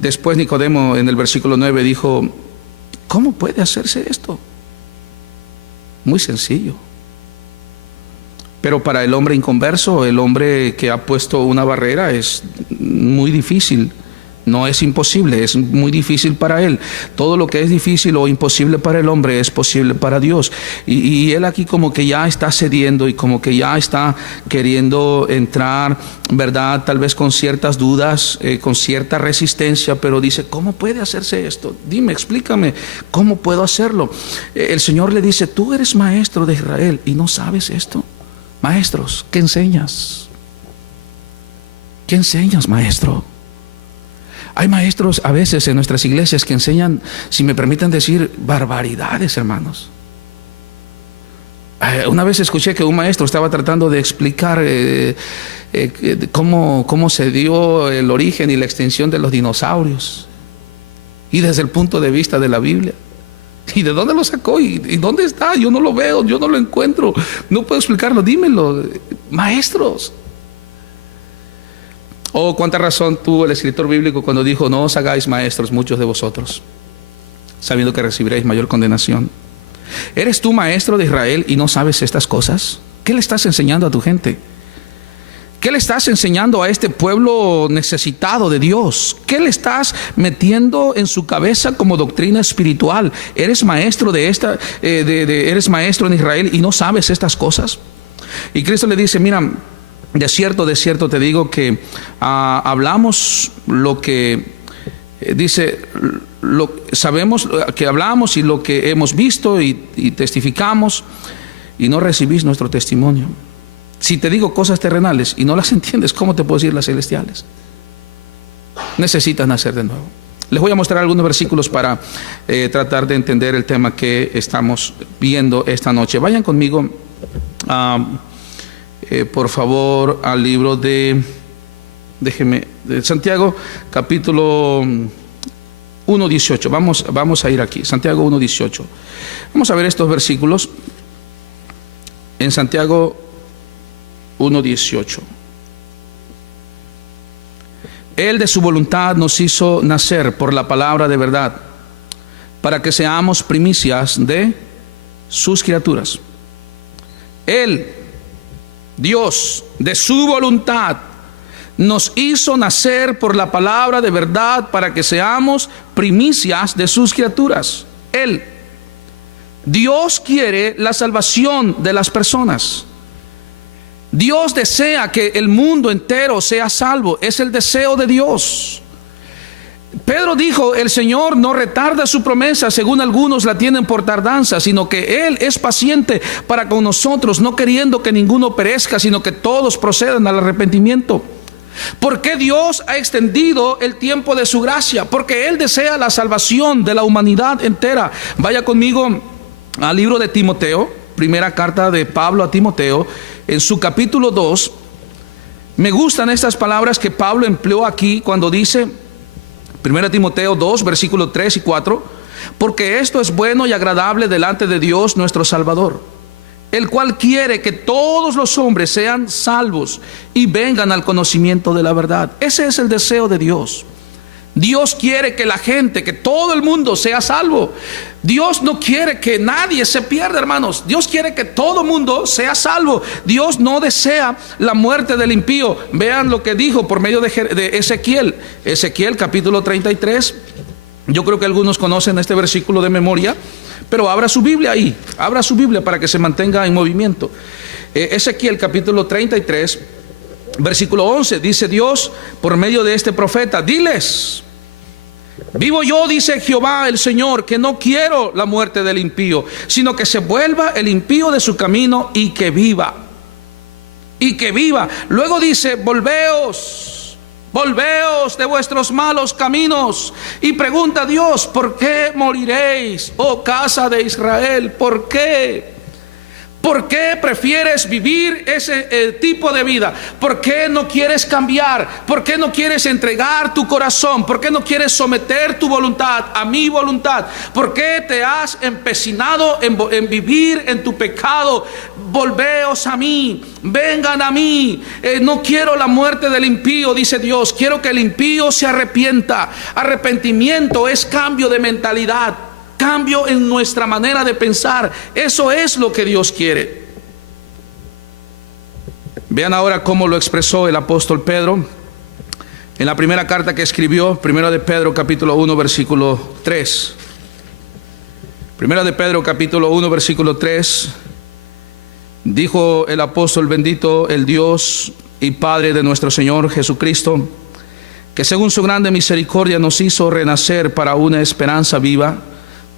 Después Nicodemo en el versículo 9 dijo, ¿cómo puede hacerse esto? Muy sencillo. Pero para el hombre inconverso, el hombre que ha puesto una barrera, es muy difícil. No es imposible, es muy difícil para él. Todo lo que es difícil o imposible para el hombre es posible para Dios. Y él aquí como que ya está cediendo y como que ya está queriendo entrar, ¿verdad? Tal vez con ciertas dudas, con cierta resistencia, pero dice, ¿cómo puede hacerse esto? Dime, explícame, ¿cómo puedo hacerlo? El Señor le dice, tú eres maestro de Israel y no sabes esto. Maestros, ¿qué enseñas? ¿Qué enseñas, maestro? Hay maestros a veces en nuestras iglesias que enseñan, si me permiten decir, barbaridades, hermanos. Una vez escuché que un maestro estaba tratando de explicar cómo se dio el origen y la extinción de los dinosaurios, y desde el punto de vista de la Biblia. ¿Y de dónde lo sacó? ¿Y dónde está? Yo no lo veo, yo no lo encuentro, no puedo explicarlo, dímelo, maestros. Oh, cuánta razón tuvo el escritor bíblico cuando dijo, no os hagáis maestros muchos de vosotros, sabiendo que recibiréis mayor condenación. ¿Eres tú maestro de Israel y no sabes estas cosas? ¿Qué le estás enseñando a tu gente? ¿Qué le estás enseñando a este pueblo necesitado de Dios? ¿Qué le estás metiendo en su cabeza como doctrina espiritual? ¿Eres maestro eres maestro en Israel y no sabes estas cosas? Y Cristo le dice, mira, de cierto te digo que hablamos lo que dice, sabemos que hablamos y lo que hemos visto y testificamos, y no recibís nuestro testimonio. Si te digo cosas terrenales y no las entiendes, ¿cómo te puedo decir las celestiales? Necesitas nacer de nuevo. Les voy a mostrar algunos versículos para tratar de entender el tema que estamos viendo esta noche. Vayan conmigo por favor al libro de Santiago, capítulo 1:18. Vamos a ir aquí, Santiago 1:18. Vamos a ver estos versículos en Santiago 1:18. Él de su voluntad nos hizo nacer por la palabra de verdad, para que seamos primicias de sus criaturas. Él, Dios, de su voluntad, nos hizo nacer por la palabra de verdad para que seamos primicias de sus criaturas. Él, Dios quiere la salvación de las personas. Dios desea que el mundo entero sea salvo. Es el deseo de Dios. Pedro dijo: el Señor no retarda su promesa, según algunos la tienen por tardanza, sino que Él es paciente para con nosotros, no queriendo que ninguno perezca, sino que todos procedan al arrepentimiento. ¿Por qué Dios ha extendido el tiempo de su gracia? Porque Él desea la salvación de la humanidad entera. Vaya conmigo al libro de Timoteo, primera carta de Pablo a Timoteo, en su capítulo 2. Me gustan estas palabras que Pablo empleó aquí cuando dice, 1 Timoteo 2, versículos 3 y 4, porque esto es bueno y agradable delante de Dios nuestro Salvador, el cual quiere que todos los hombres sean salvos y vengan al conocimiento de la verdad. Ese es el deseo de Dios. Dios quiere que la gente, que todo el mundo sea salvo. Dios no quiere que nadie se pierda, hermanos. Dios quiere que todo el mundo sea salvo. Dios no desea la muerte del impío. Vean lo que dijo por medio de Ezequiel. Ezequiel capítulo 33. Yo creo que algunos conocen este versículo de memoria, pero abra su Biblia ahí. Abra su Biblia para que se mantenga en movimiento. Ezequiel capítulo 33, versículo 11. Dice Dios por medio de este profeta: diles, vivo yo, dice Jehová el Señor, que no quiero la muerte del impío, sino que se vuelva el impío de su camino y que viva. Y que viva. Luego dice: volveos de vuestros malos caminos. Y pregunta a Dios: ¿por qué moriréis, oh casa de Israel? ¿Por qué? ¿Por qué prefieres vivir ese tipo de vida? ¿Por qué no quieres cambiar? ¿Por qué no quieres entregar tu corazón? ¿Por qué no quieres someter tu voluntad a mi voluntad? ¿Por qué te has empecinado en vivir en tu pecado? Volveos a mí, vengan a mí. No quiero la muerte del impío, dice Dios. Quiero que el impío se arrepienta. Arrepentimiento es cambio de mentalidad, cambio en nuestra manera de pensar. Eso es lo que Dios quiere. Vean ahora cómo lo expresó el apóstol Pedro en la primera carta que escribió, primera de Pedro capítulo 1 versículo 3. Primera de Pedro capítulo 1 versículo 3. Dijo el apóstol: bendito el Dios y Padre de nuestro Señor Jesucristo, que según su grande misericordia nos hizo renacer para una esperanza viva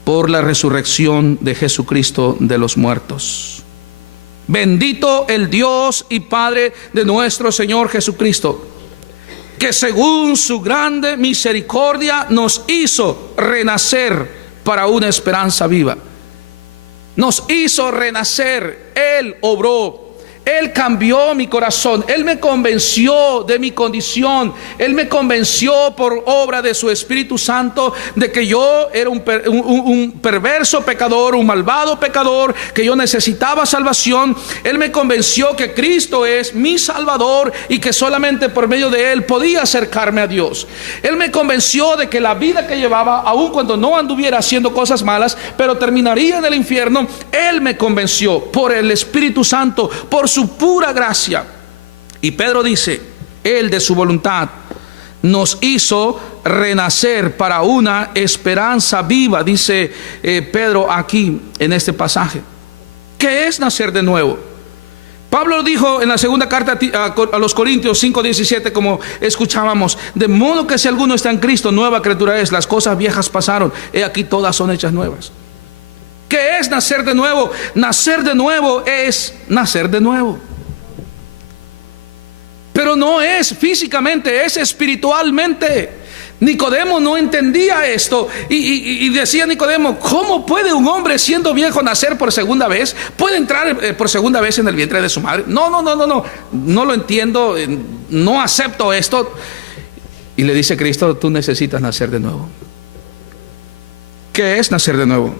por la resurrección de Jesucristo de los muertos. Bendito el Dios y Padre de nuestro Señor Jesucristo, que según su grande misericordia nos hizo renacer para una esperanza viva. Nos hizo renacer. Él obró. Él cambió mi corazón. Él me convenció de mi condición. Él me convenció por obra de su Espíritu Santo de que yo era un perverso pecador, un malvado pecador, que yo necesitaba salvación. Él me convenció que Cristo es mi Salvador y que solamente por medio de Él podía acercarme a Dios. Él me convenció de que la vida que llevaba, aun cuando no anduviera haciendo cosas malas, pero terminaría en el infierno. Él me convenció por el Espíritu Santo, por su pura gracia. Y Pedro dice: Él de su voluntad nos hizo renacer para una esperanza viva. Dice Pedro aquí en este pasaje. ¿Qué es nacer de nuevo? Pablo dijo en la segunda carta a los Corintios 5:17, como escuchábamos: de modo que si alguno está en Cristo, nueva criatura es, las cosas viejas pasaron, he aquí todas son hechas nuevas. ¿Qué es nacer de nuevo? Nacer de nuevo es nacer de nuevo. Pero no es físicamente, es espiritualmente. Nicodemo no entendía esto y decía Nicodemo: ¿cómo puede un hombre siendo viejo nacer por segunda vez? ¿Puede entrar por segunda vez en el vientre de su madre? No lo entiendo, no acepto esto. Y le dice Cristo: tú necesitas nacer de nuevo. ¿Qué es nacer de nuevo?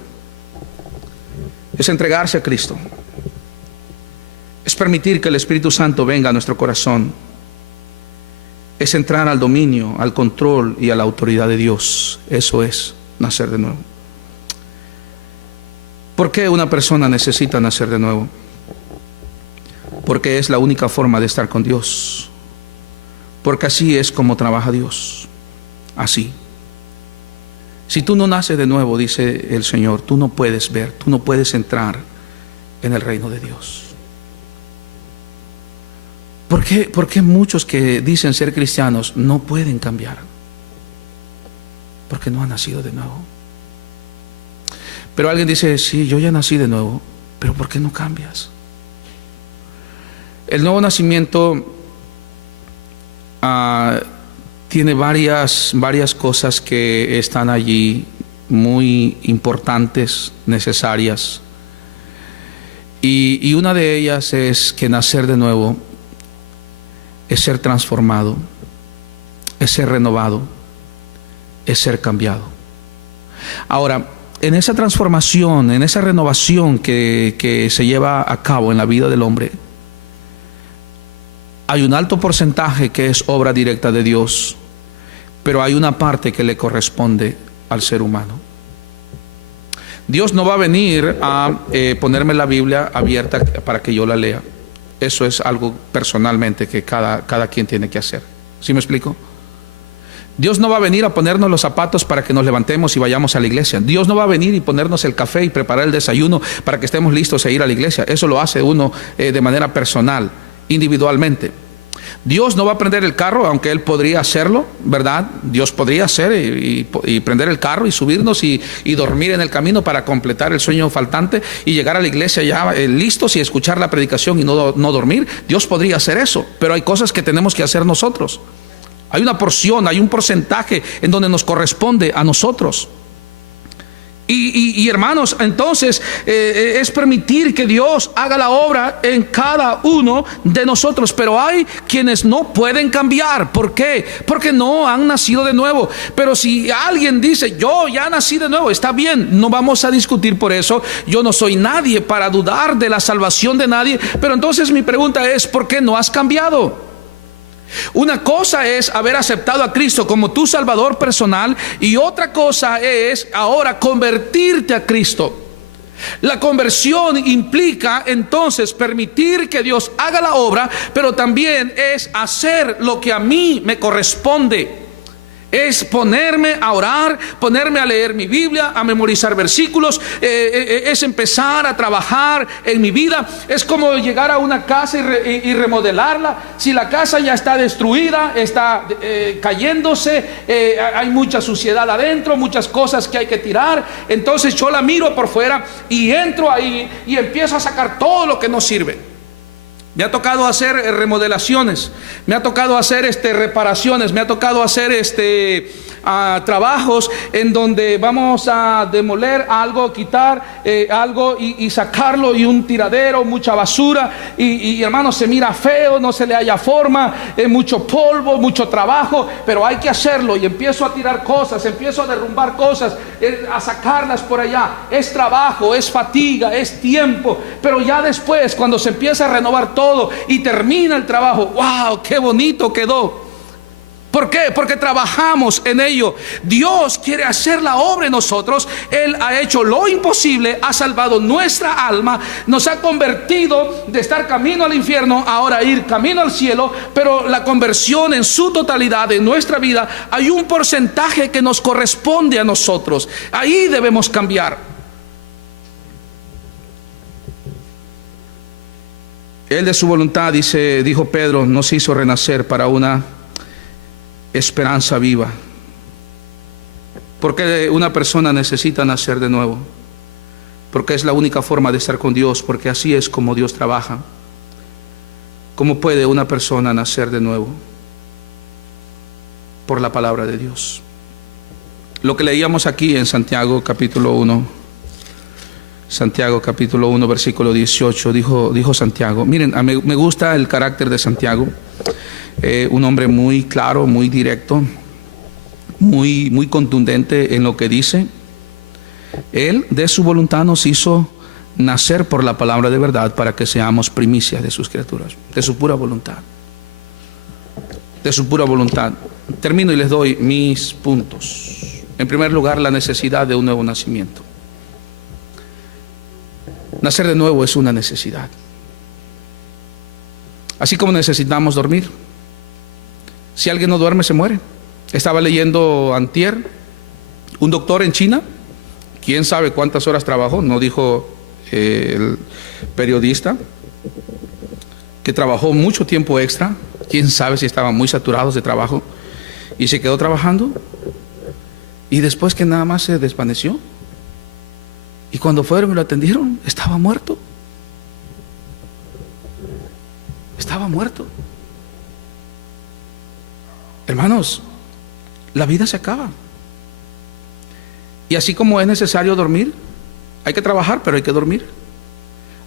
Es entregarse a Cristo. Es permitir que el Espíritu Santo venga a nuestro corazón. Es entrar al dominio, al control y a la autoridad de Dios. Eso es nacer de nuevo. ¿Por qué una persona necesita nacer de nuevo? Porque es la única forma de estar con Dios. Porque así es como trabaja Dios. Así. Si tú no naces de nuevo, dice el Señor, tú no puedes ver, tú no puedes entrar en el reino de Dios. por qué muchos que dicen ser cristianos no pueden cambiar? Porque no han nacido de nuevo. Pero alguien dice, sí, yo ya nací de nuevo, pero ¿por qué no cambias? El nuevo nacimiento tiene varias cosas que están allí muy importantes, necesarias. Y una de ellas es que nacer de nuevo es ser transformado, es ser renovado, es ser cambiado. Ahora, en esa transformación, en esa renovación que se lleva a cabo en la vida del hombre, hay un alto porcentaje que es obra directa de Dios, pero hay una parte que le corresponde al ser humano. Dios no va a venir a ponerme la Biblia abierta para que yo la lea. Eso es algo personalmente que cada quien tiene que hacer. ¿Sí me explico? Dios no va a venir a ponernos los zapatos para que nos levantemos y vayamos a la iglesia. Dios no va a venir y ponernos el café y preparar el desayuno para que estemos listos a ir a la iglesia. Eso lo hace uno de manera personal, individualmente. Dios no va a prender el carro, aunque Él podría hacerlo, ¿verdad? Dios podría hacer y prender el carro y subirnos y dormir en el camino para completar el sueño faltante y llegar a la iglesia ya listos y escuchar la predicación y no dormir. Dios podría hacer eso, pero hay cosas que tenemos que hacer nosotros. Hay una porción, hay un porcentaje en donde nos corresponde a nosotros. Y hermanos, entonces es permitir que Dios haga la obra en cada uno de nosotros. Pero hay quienes no pueden cambiar. ¿Por qué? Porque no han nacido de nuevo. Pero si alguien dice, yo ya nací de nuevo, está bien, no vamos a discutir por eso. Yo no soy nadie para dudar de la salvación de nadie. Pero entonces mi pregunta es, ¿por qué no has cambiado? Una cosa es haber aceptado a Cristo como tu Salvador personal, y otra cosa es ahora convertirte a Cristo. La conversión implica entonces permitir que Dios haga la obra, pero también es hacer lo que a mí me corresponde. Es ponerme a orar, ponerme a leer mi Biblia, a memorizar versículos, es empezar a trabajar en mi vida. Es como llegar a una casa y remodelarla. Si la casa ya está destruida, está cayéndose, hay mucha suciedad adentro, muchas cosas que hay que tirar, entonces yo la miro por fuera y entro ahí y empiezo a sacar todo lo que no sirve. Me ha tocado hacer remodelaciones, me ha tocado hacer reparaciones, me ha tocado hacer trabajos en donde vamos a demoler algo, quitar algo y sacarlo, y un tiradero, mucha basura, y hermano, se mira feo, no se le halla forma, mucho polvo, mucho trabajo, pero hay que hacerlo. Y empiezo a tirar cosas, empiezo a derrumbar cosas, a sacarlas por allá. Es trabajo, es fatiga, es tiempo, pero ya después, cuando se empieza a renovar todo y termina el trabajo, ¡wow! ¡Qué bonito quedó! ¿Por qué? Porque trabajamos en ello. Dios quiere hacer la obra en nosotros. Él ha hecho lo imposible, ha salvado nuestra alma, nos ha convertido de estar camino al infierno, ahora ir camino al cielo. Pero la conversión en su totalidad en nuestra vida, hay un porcentaje que nos corresponde a nosotros. Ahí debemos cambiar. Él de su voluntad, dijo Pedro, nos hizo renacer para una esperanza viva. Porque una persona necesita nacer de nuevo, porque es la única forma de estar con Dios, porque así es como Dios trabaja. ¿Cómo puede una persona nacer de nuevo? Por la palabra de Dios. Lo que leíamos aquí en Santiago capítulo 1, Santiago capítulo 1 versículo 18, dijo Santiago. Miren, me gusta el carácter de Santiago. Un hombre muy claro, muy directo, muy contundente en lo que dice. Él de su voluntad nos hizo nacer por la palabra de verdad, para que seamos primicias de sus criaturas, de su pura voluntad, de su pura voluntad. Termino y les doy mis puntos. En primer lugar, la necesidad de un nuevo nacimiento. Nacer de nuevo es una necesidad. Así como necesitamos dormir. Si alguien no duerme, se muere. Estaba leyendo antier, un doctor en China, quién sabe cuántas horas trabajó, no dijo el periodista, que trabajó mucho tiempo extra, quién sabe si estaban muy saturados de trabajo, y se quedó trabajando, y después que nada más se desvaneció, y cuando fueron y lo atendieron, estaba muerto. Estaba muerto. Hermanos, la vida se acaba. Y así como es necesario dormir, hay que trabajar, pero hay que dormir.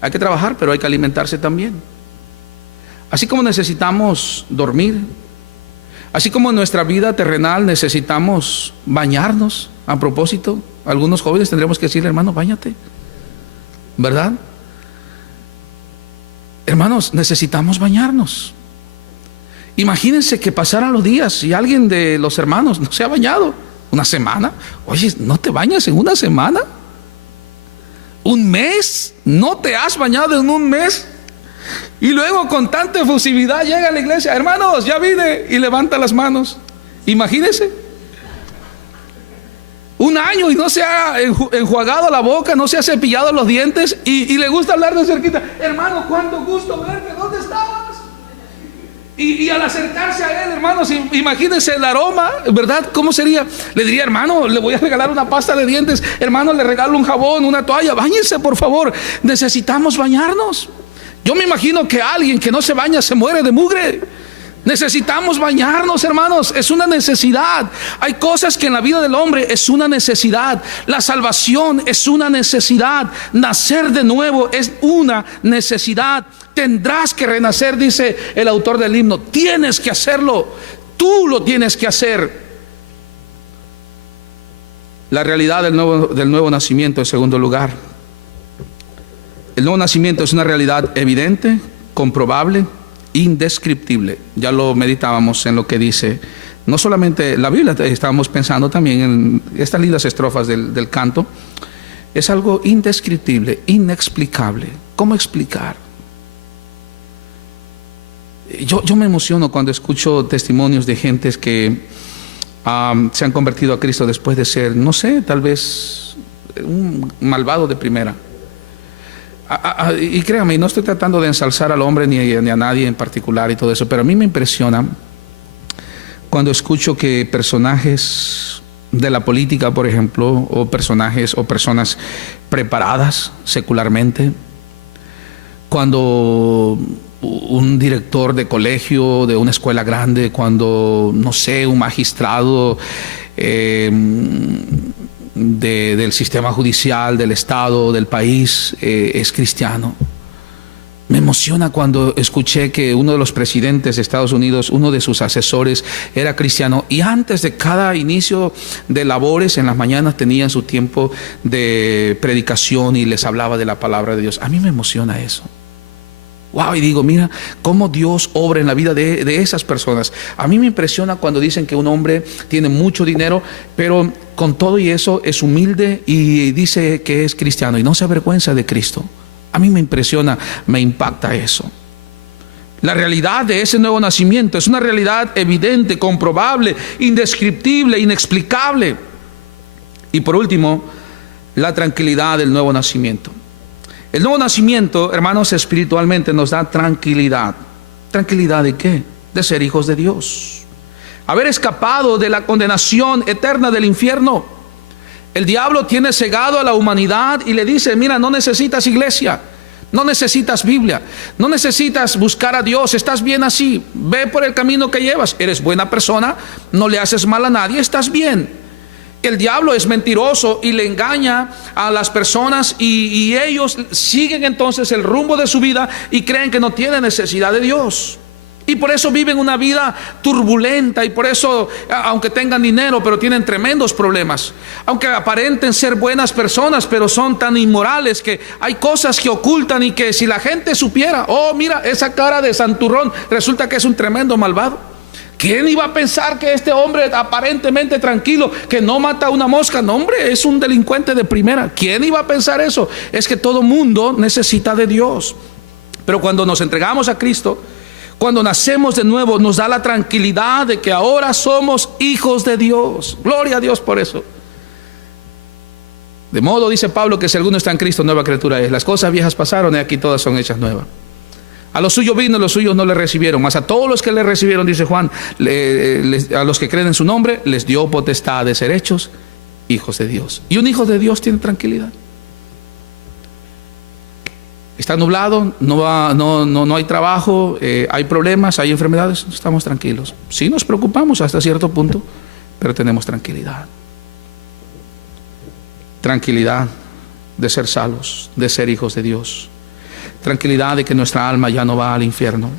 Hay que trabajar, pero hay que alimentarse también. Así como necesitamos dormir, así como en nuestra vida terrenal necesitamos bañarnos. A propósito, algunos jóvenes tendremos que decirle: hermano, báñate, ¿verdad? Hermanos, necesitamos bañarnos. Imagínense que pasaran los días y alguien de los hermanos no se ha bañado una semana. Oye, ¿no te bañas en una semana? ¿Un mes? ¿No te has bañado en un mes? Y luego con tanta efusividad llega a la iglesia: hermanos, ya vine, y levanta las manos. Imagínense. Un año y no se ha enjuagado la boca, no se ha cepillado los dientes, y le gusta hablar de cerquita: hermano, cuánto gusto verte, ¿dónde estabas? Y al acercarse a él, hermanos, imagínense el aroma, ¿verdad? ¿Cómo sería? Le diría: hermano, le voy a regalar una pasta de dientes, hermano, le regalo un jabón, una toalla, báñense por favor. Necesitamos bañarnos. Yo me imagino que alguien que no se baña se muere de mugre. Necesitamos bañarnos, hermanos, es una necesidad. Hay cosas que en la vida del hombre es una necesidad. La salvación es una necesidad. Nacer de nuevo es una necesidad. Tendrás que renacer, dice el autor del himno. Tienes que hacerlo. Tú lo tienes que hacer. La realidad del nuevo nacimiento, en segundo lugar. El nuevo nacimiento es una realidad evidente, comprobable, indescriptible. Ya lo meditábamos en lo que dice no solamente la Biblia, estábamos pensando también en estas lindas estrofas del canto. Es algo indescriptible, inexplicable. ¿Cómo explicar? Yo me emociono cuando escucho testimonios de gentes que se han convertido a Cristo después de ser, no sé, tal vez un malvado de primera. Y créame, no estoy tratando de ensalzar al hombre ni a nadie en particular y todo eso, pero a mí me impresiona cuando escucho que personajes de la política, por ejemplo, o personajes o personas preparadas secularmente, cuando un director de colegio, de una escuela grande, cuando, no sé, un magistrado del sistema judicial, del Estado, del país, es cristiano. Me emociona cuando escuché que uno de los presidentes de Estados Unidos, uno de sus asesores, era cristiano, y antes de cada inicio de labores en las mañanas tenían su tiempo de predicación y les hablaba de la palabra de Dios. A mí me emociona eso. Wow, y digo, mira cómo Dios obra en la vida de esas personas. A mí me impresiona cuando dicen que un hombre tiene mucho dinero, pero con todo y eso es humilde y dice que es cristiano y no se avergüenza de Cristo. A mí me impresiona, me impacta eso. La realidad de ese nuevo nacimiento es una realidad evidente, comprobable, indescriptible, inexplicable. Y por último, la tranquilidad del nuevo nacimiento. El nuevo nacimiento, hermanos, espiritualmente nos da tranquilidad. ¿Tranquilidad de qué? De ser hijos de Dios. Haber escapado de la condenación eterna del infierno. El diablo tiene cegado a la humanidad y le dice: mira, no necesitas iglesia, no necesitas Biblia, no necesitas buscar a Dios, estás bien así, ve por el camino que llevas, eres buena persona, no le haces mal a nadie, estás bien. El diablo es mentiroso y le engaña a las personas y ellos siguen entonces el rumbo de su vida y creen que no tienen necesidad de Dios. Y por eso viven una vida turbulenta, y por eso, aunque tengan dinero, pero tienen tremendos problemas. Aunque aparenten ser buenas personas, pero son tan inmorales que hay cosas que ocultan, y que si la gente supiera: oh, mira esa cara de santurrón, resulta que es un tremendo malvado. ¿Quién iba a pensar que este hombre aparentemente tranquilo, que no mata una mosca? No, hombre, es un delincuente de primera. ¿Quién iba a pensar eso? Es que todo mundo necesita de Dios. Pero cuando nos entregamos a Cristo, cuando nacemos de nuevo, nos da la tranquilidad de que ahora somos hijos de Dios. Gloria a Dios por eso. De modo, dice Pablo, que si alguno está en Cristo, nueva criatura es. Las cosas viejas pasaron y aquí todas son hechas nuevas. A los suyos vino, los suyos no le recibieron, mas a todos los que le recibieron, dice Juan, a los que creen en su nombre, les dio potestad de ser hechos hijos de Dios. Y un hijo de Dios tiene tranquilidad. Está nublado, no hay trabajo, hay problemas, hay enfermedades, estamos tranquilos. Sí nos preocupamos hasta cierto punto, pero tenemos tranquilidad. Tranquilidad de ser salvos, de ser hijos de Dios. Tranquilidad de que nuestra alma ya no va al infierno.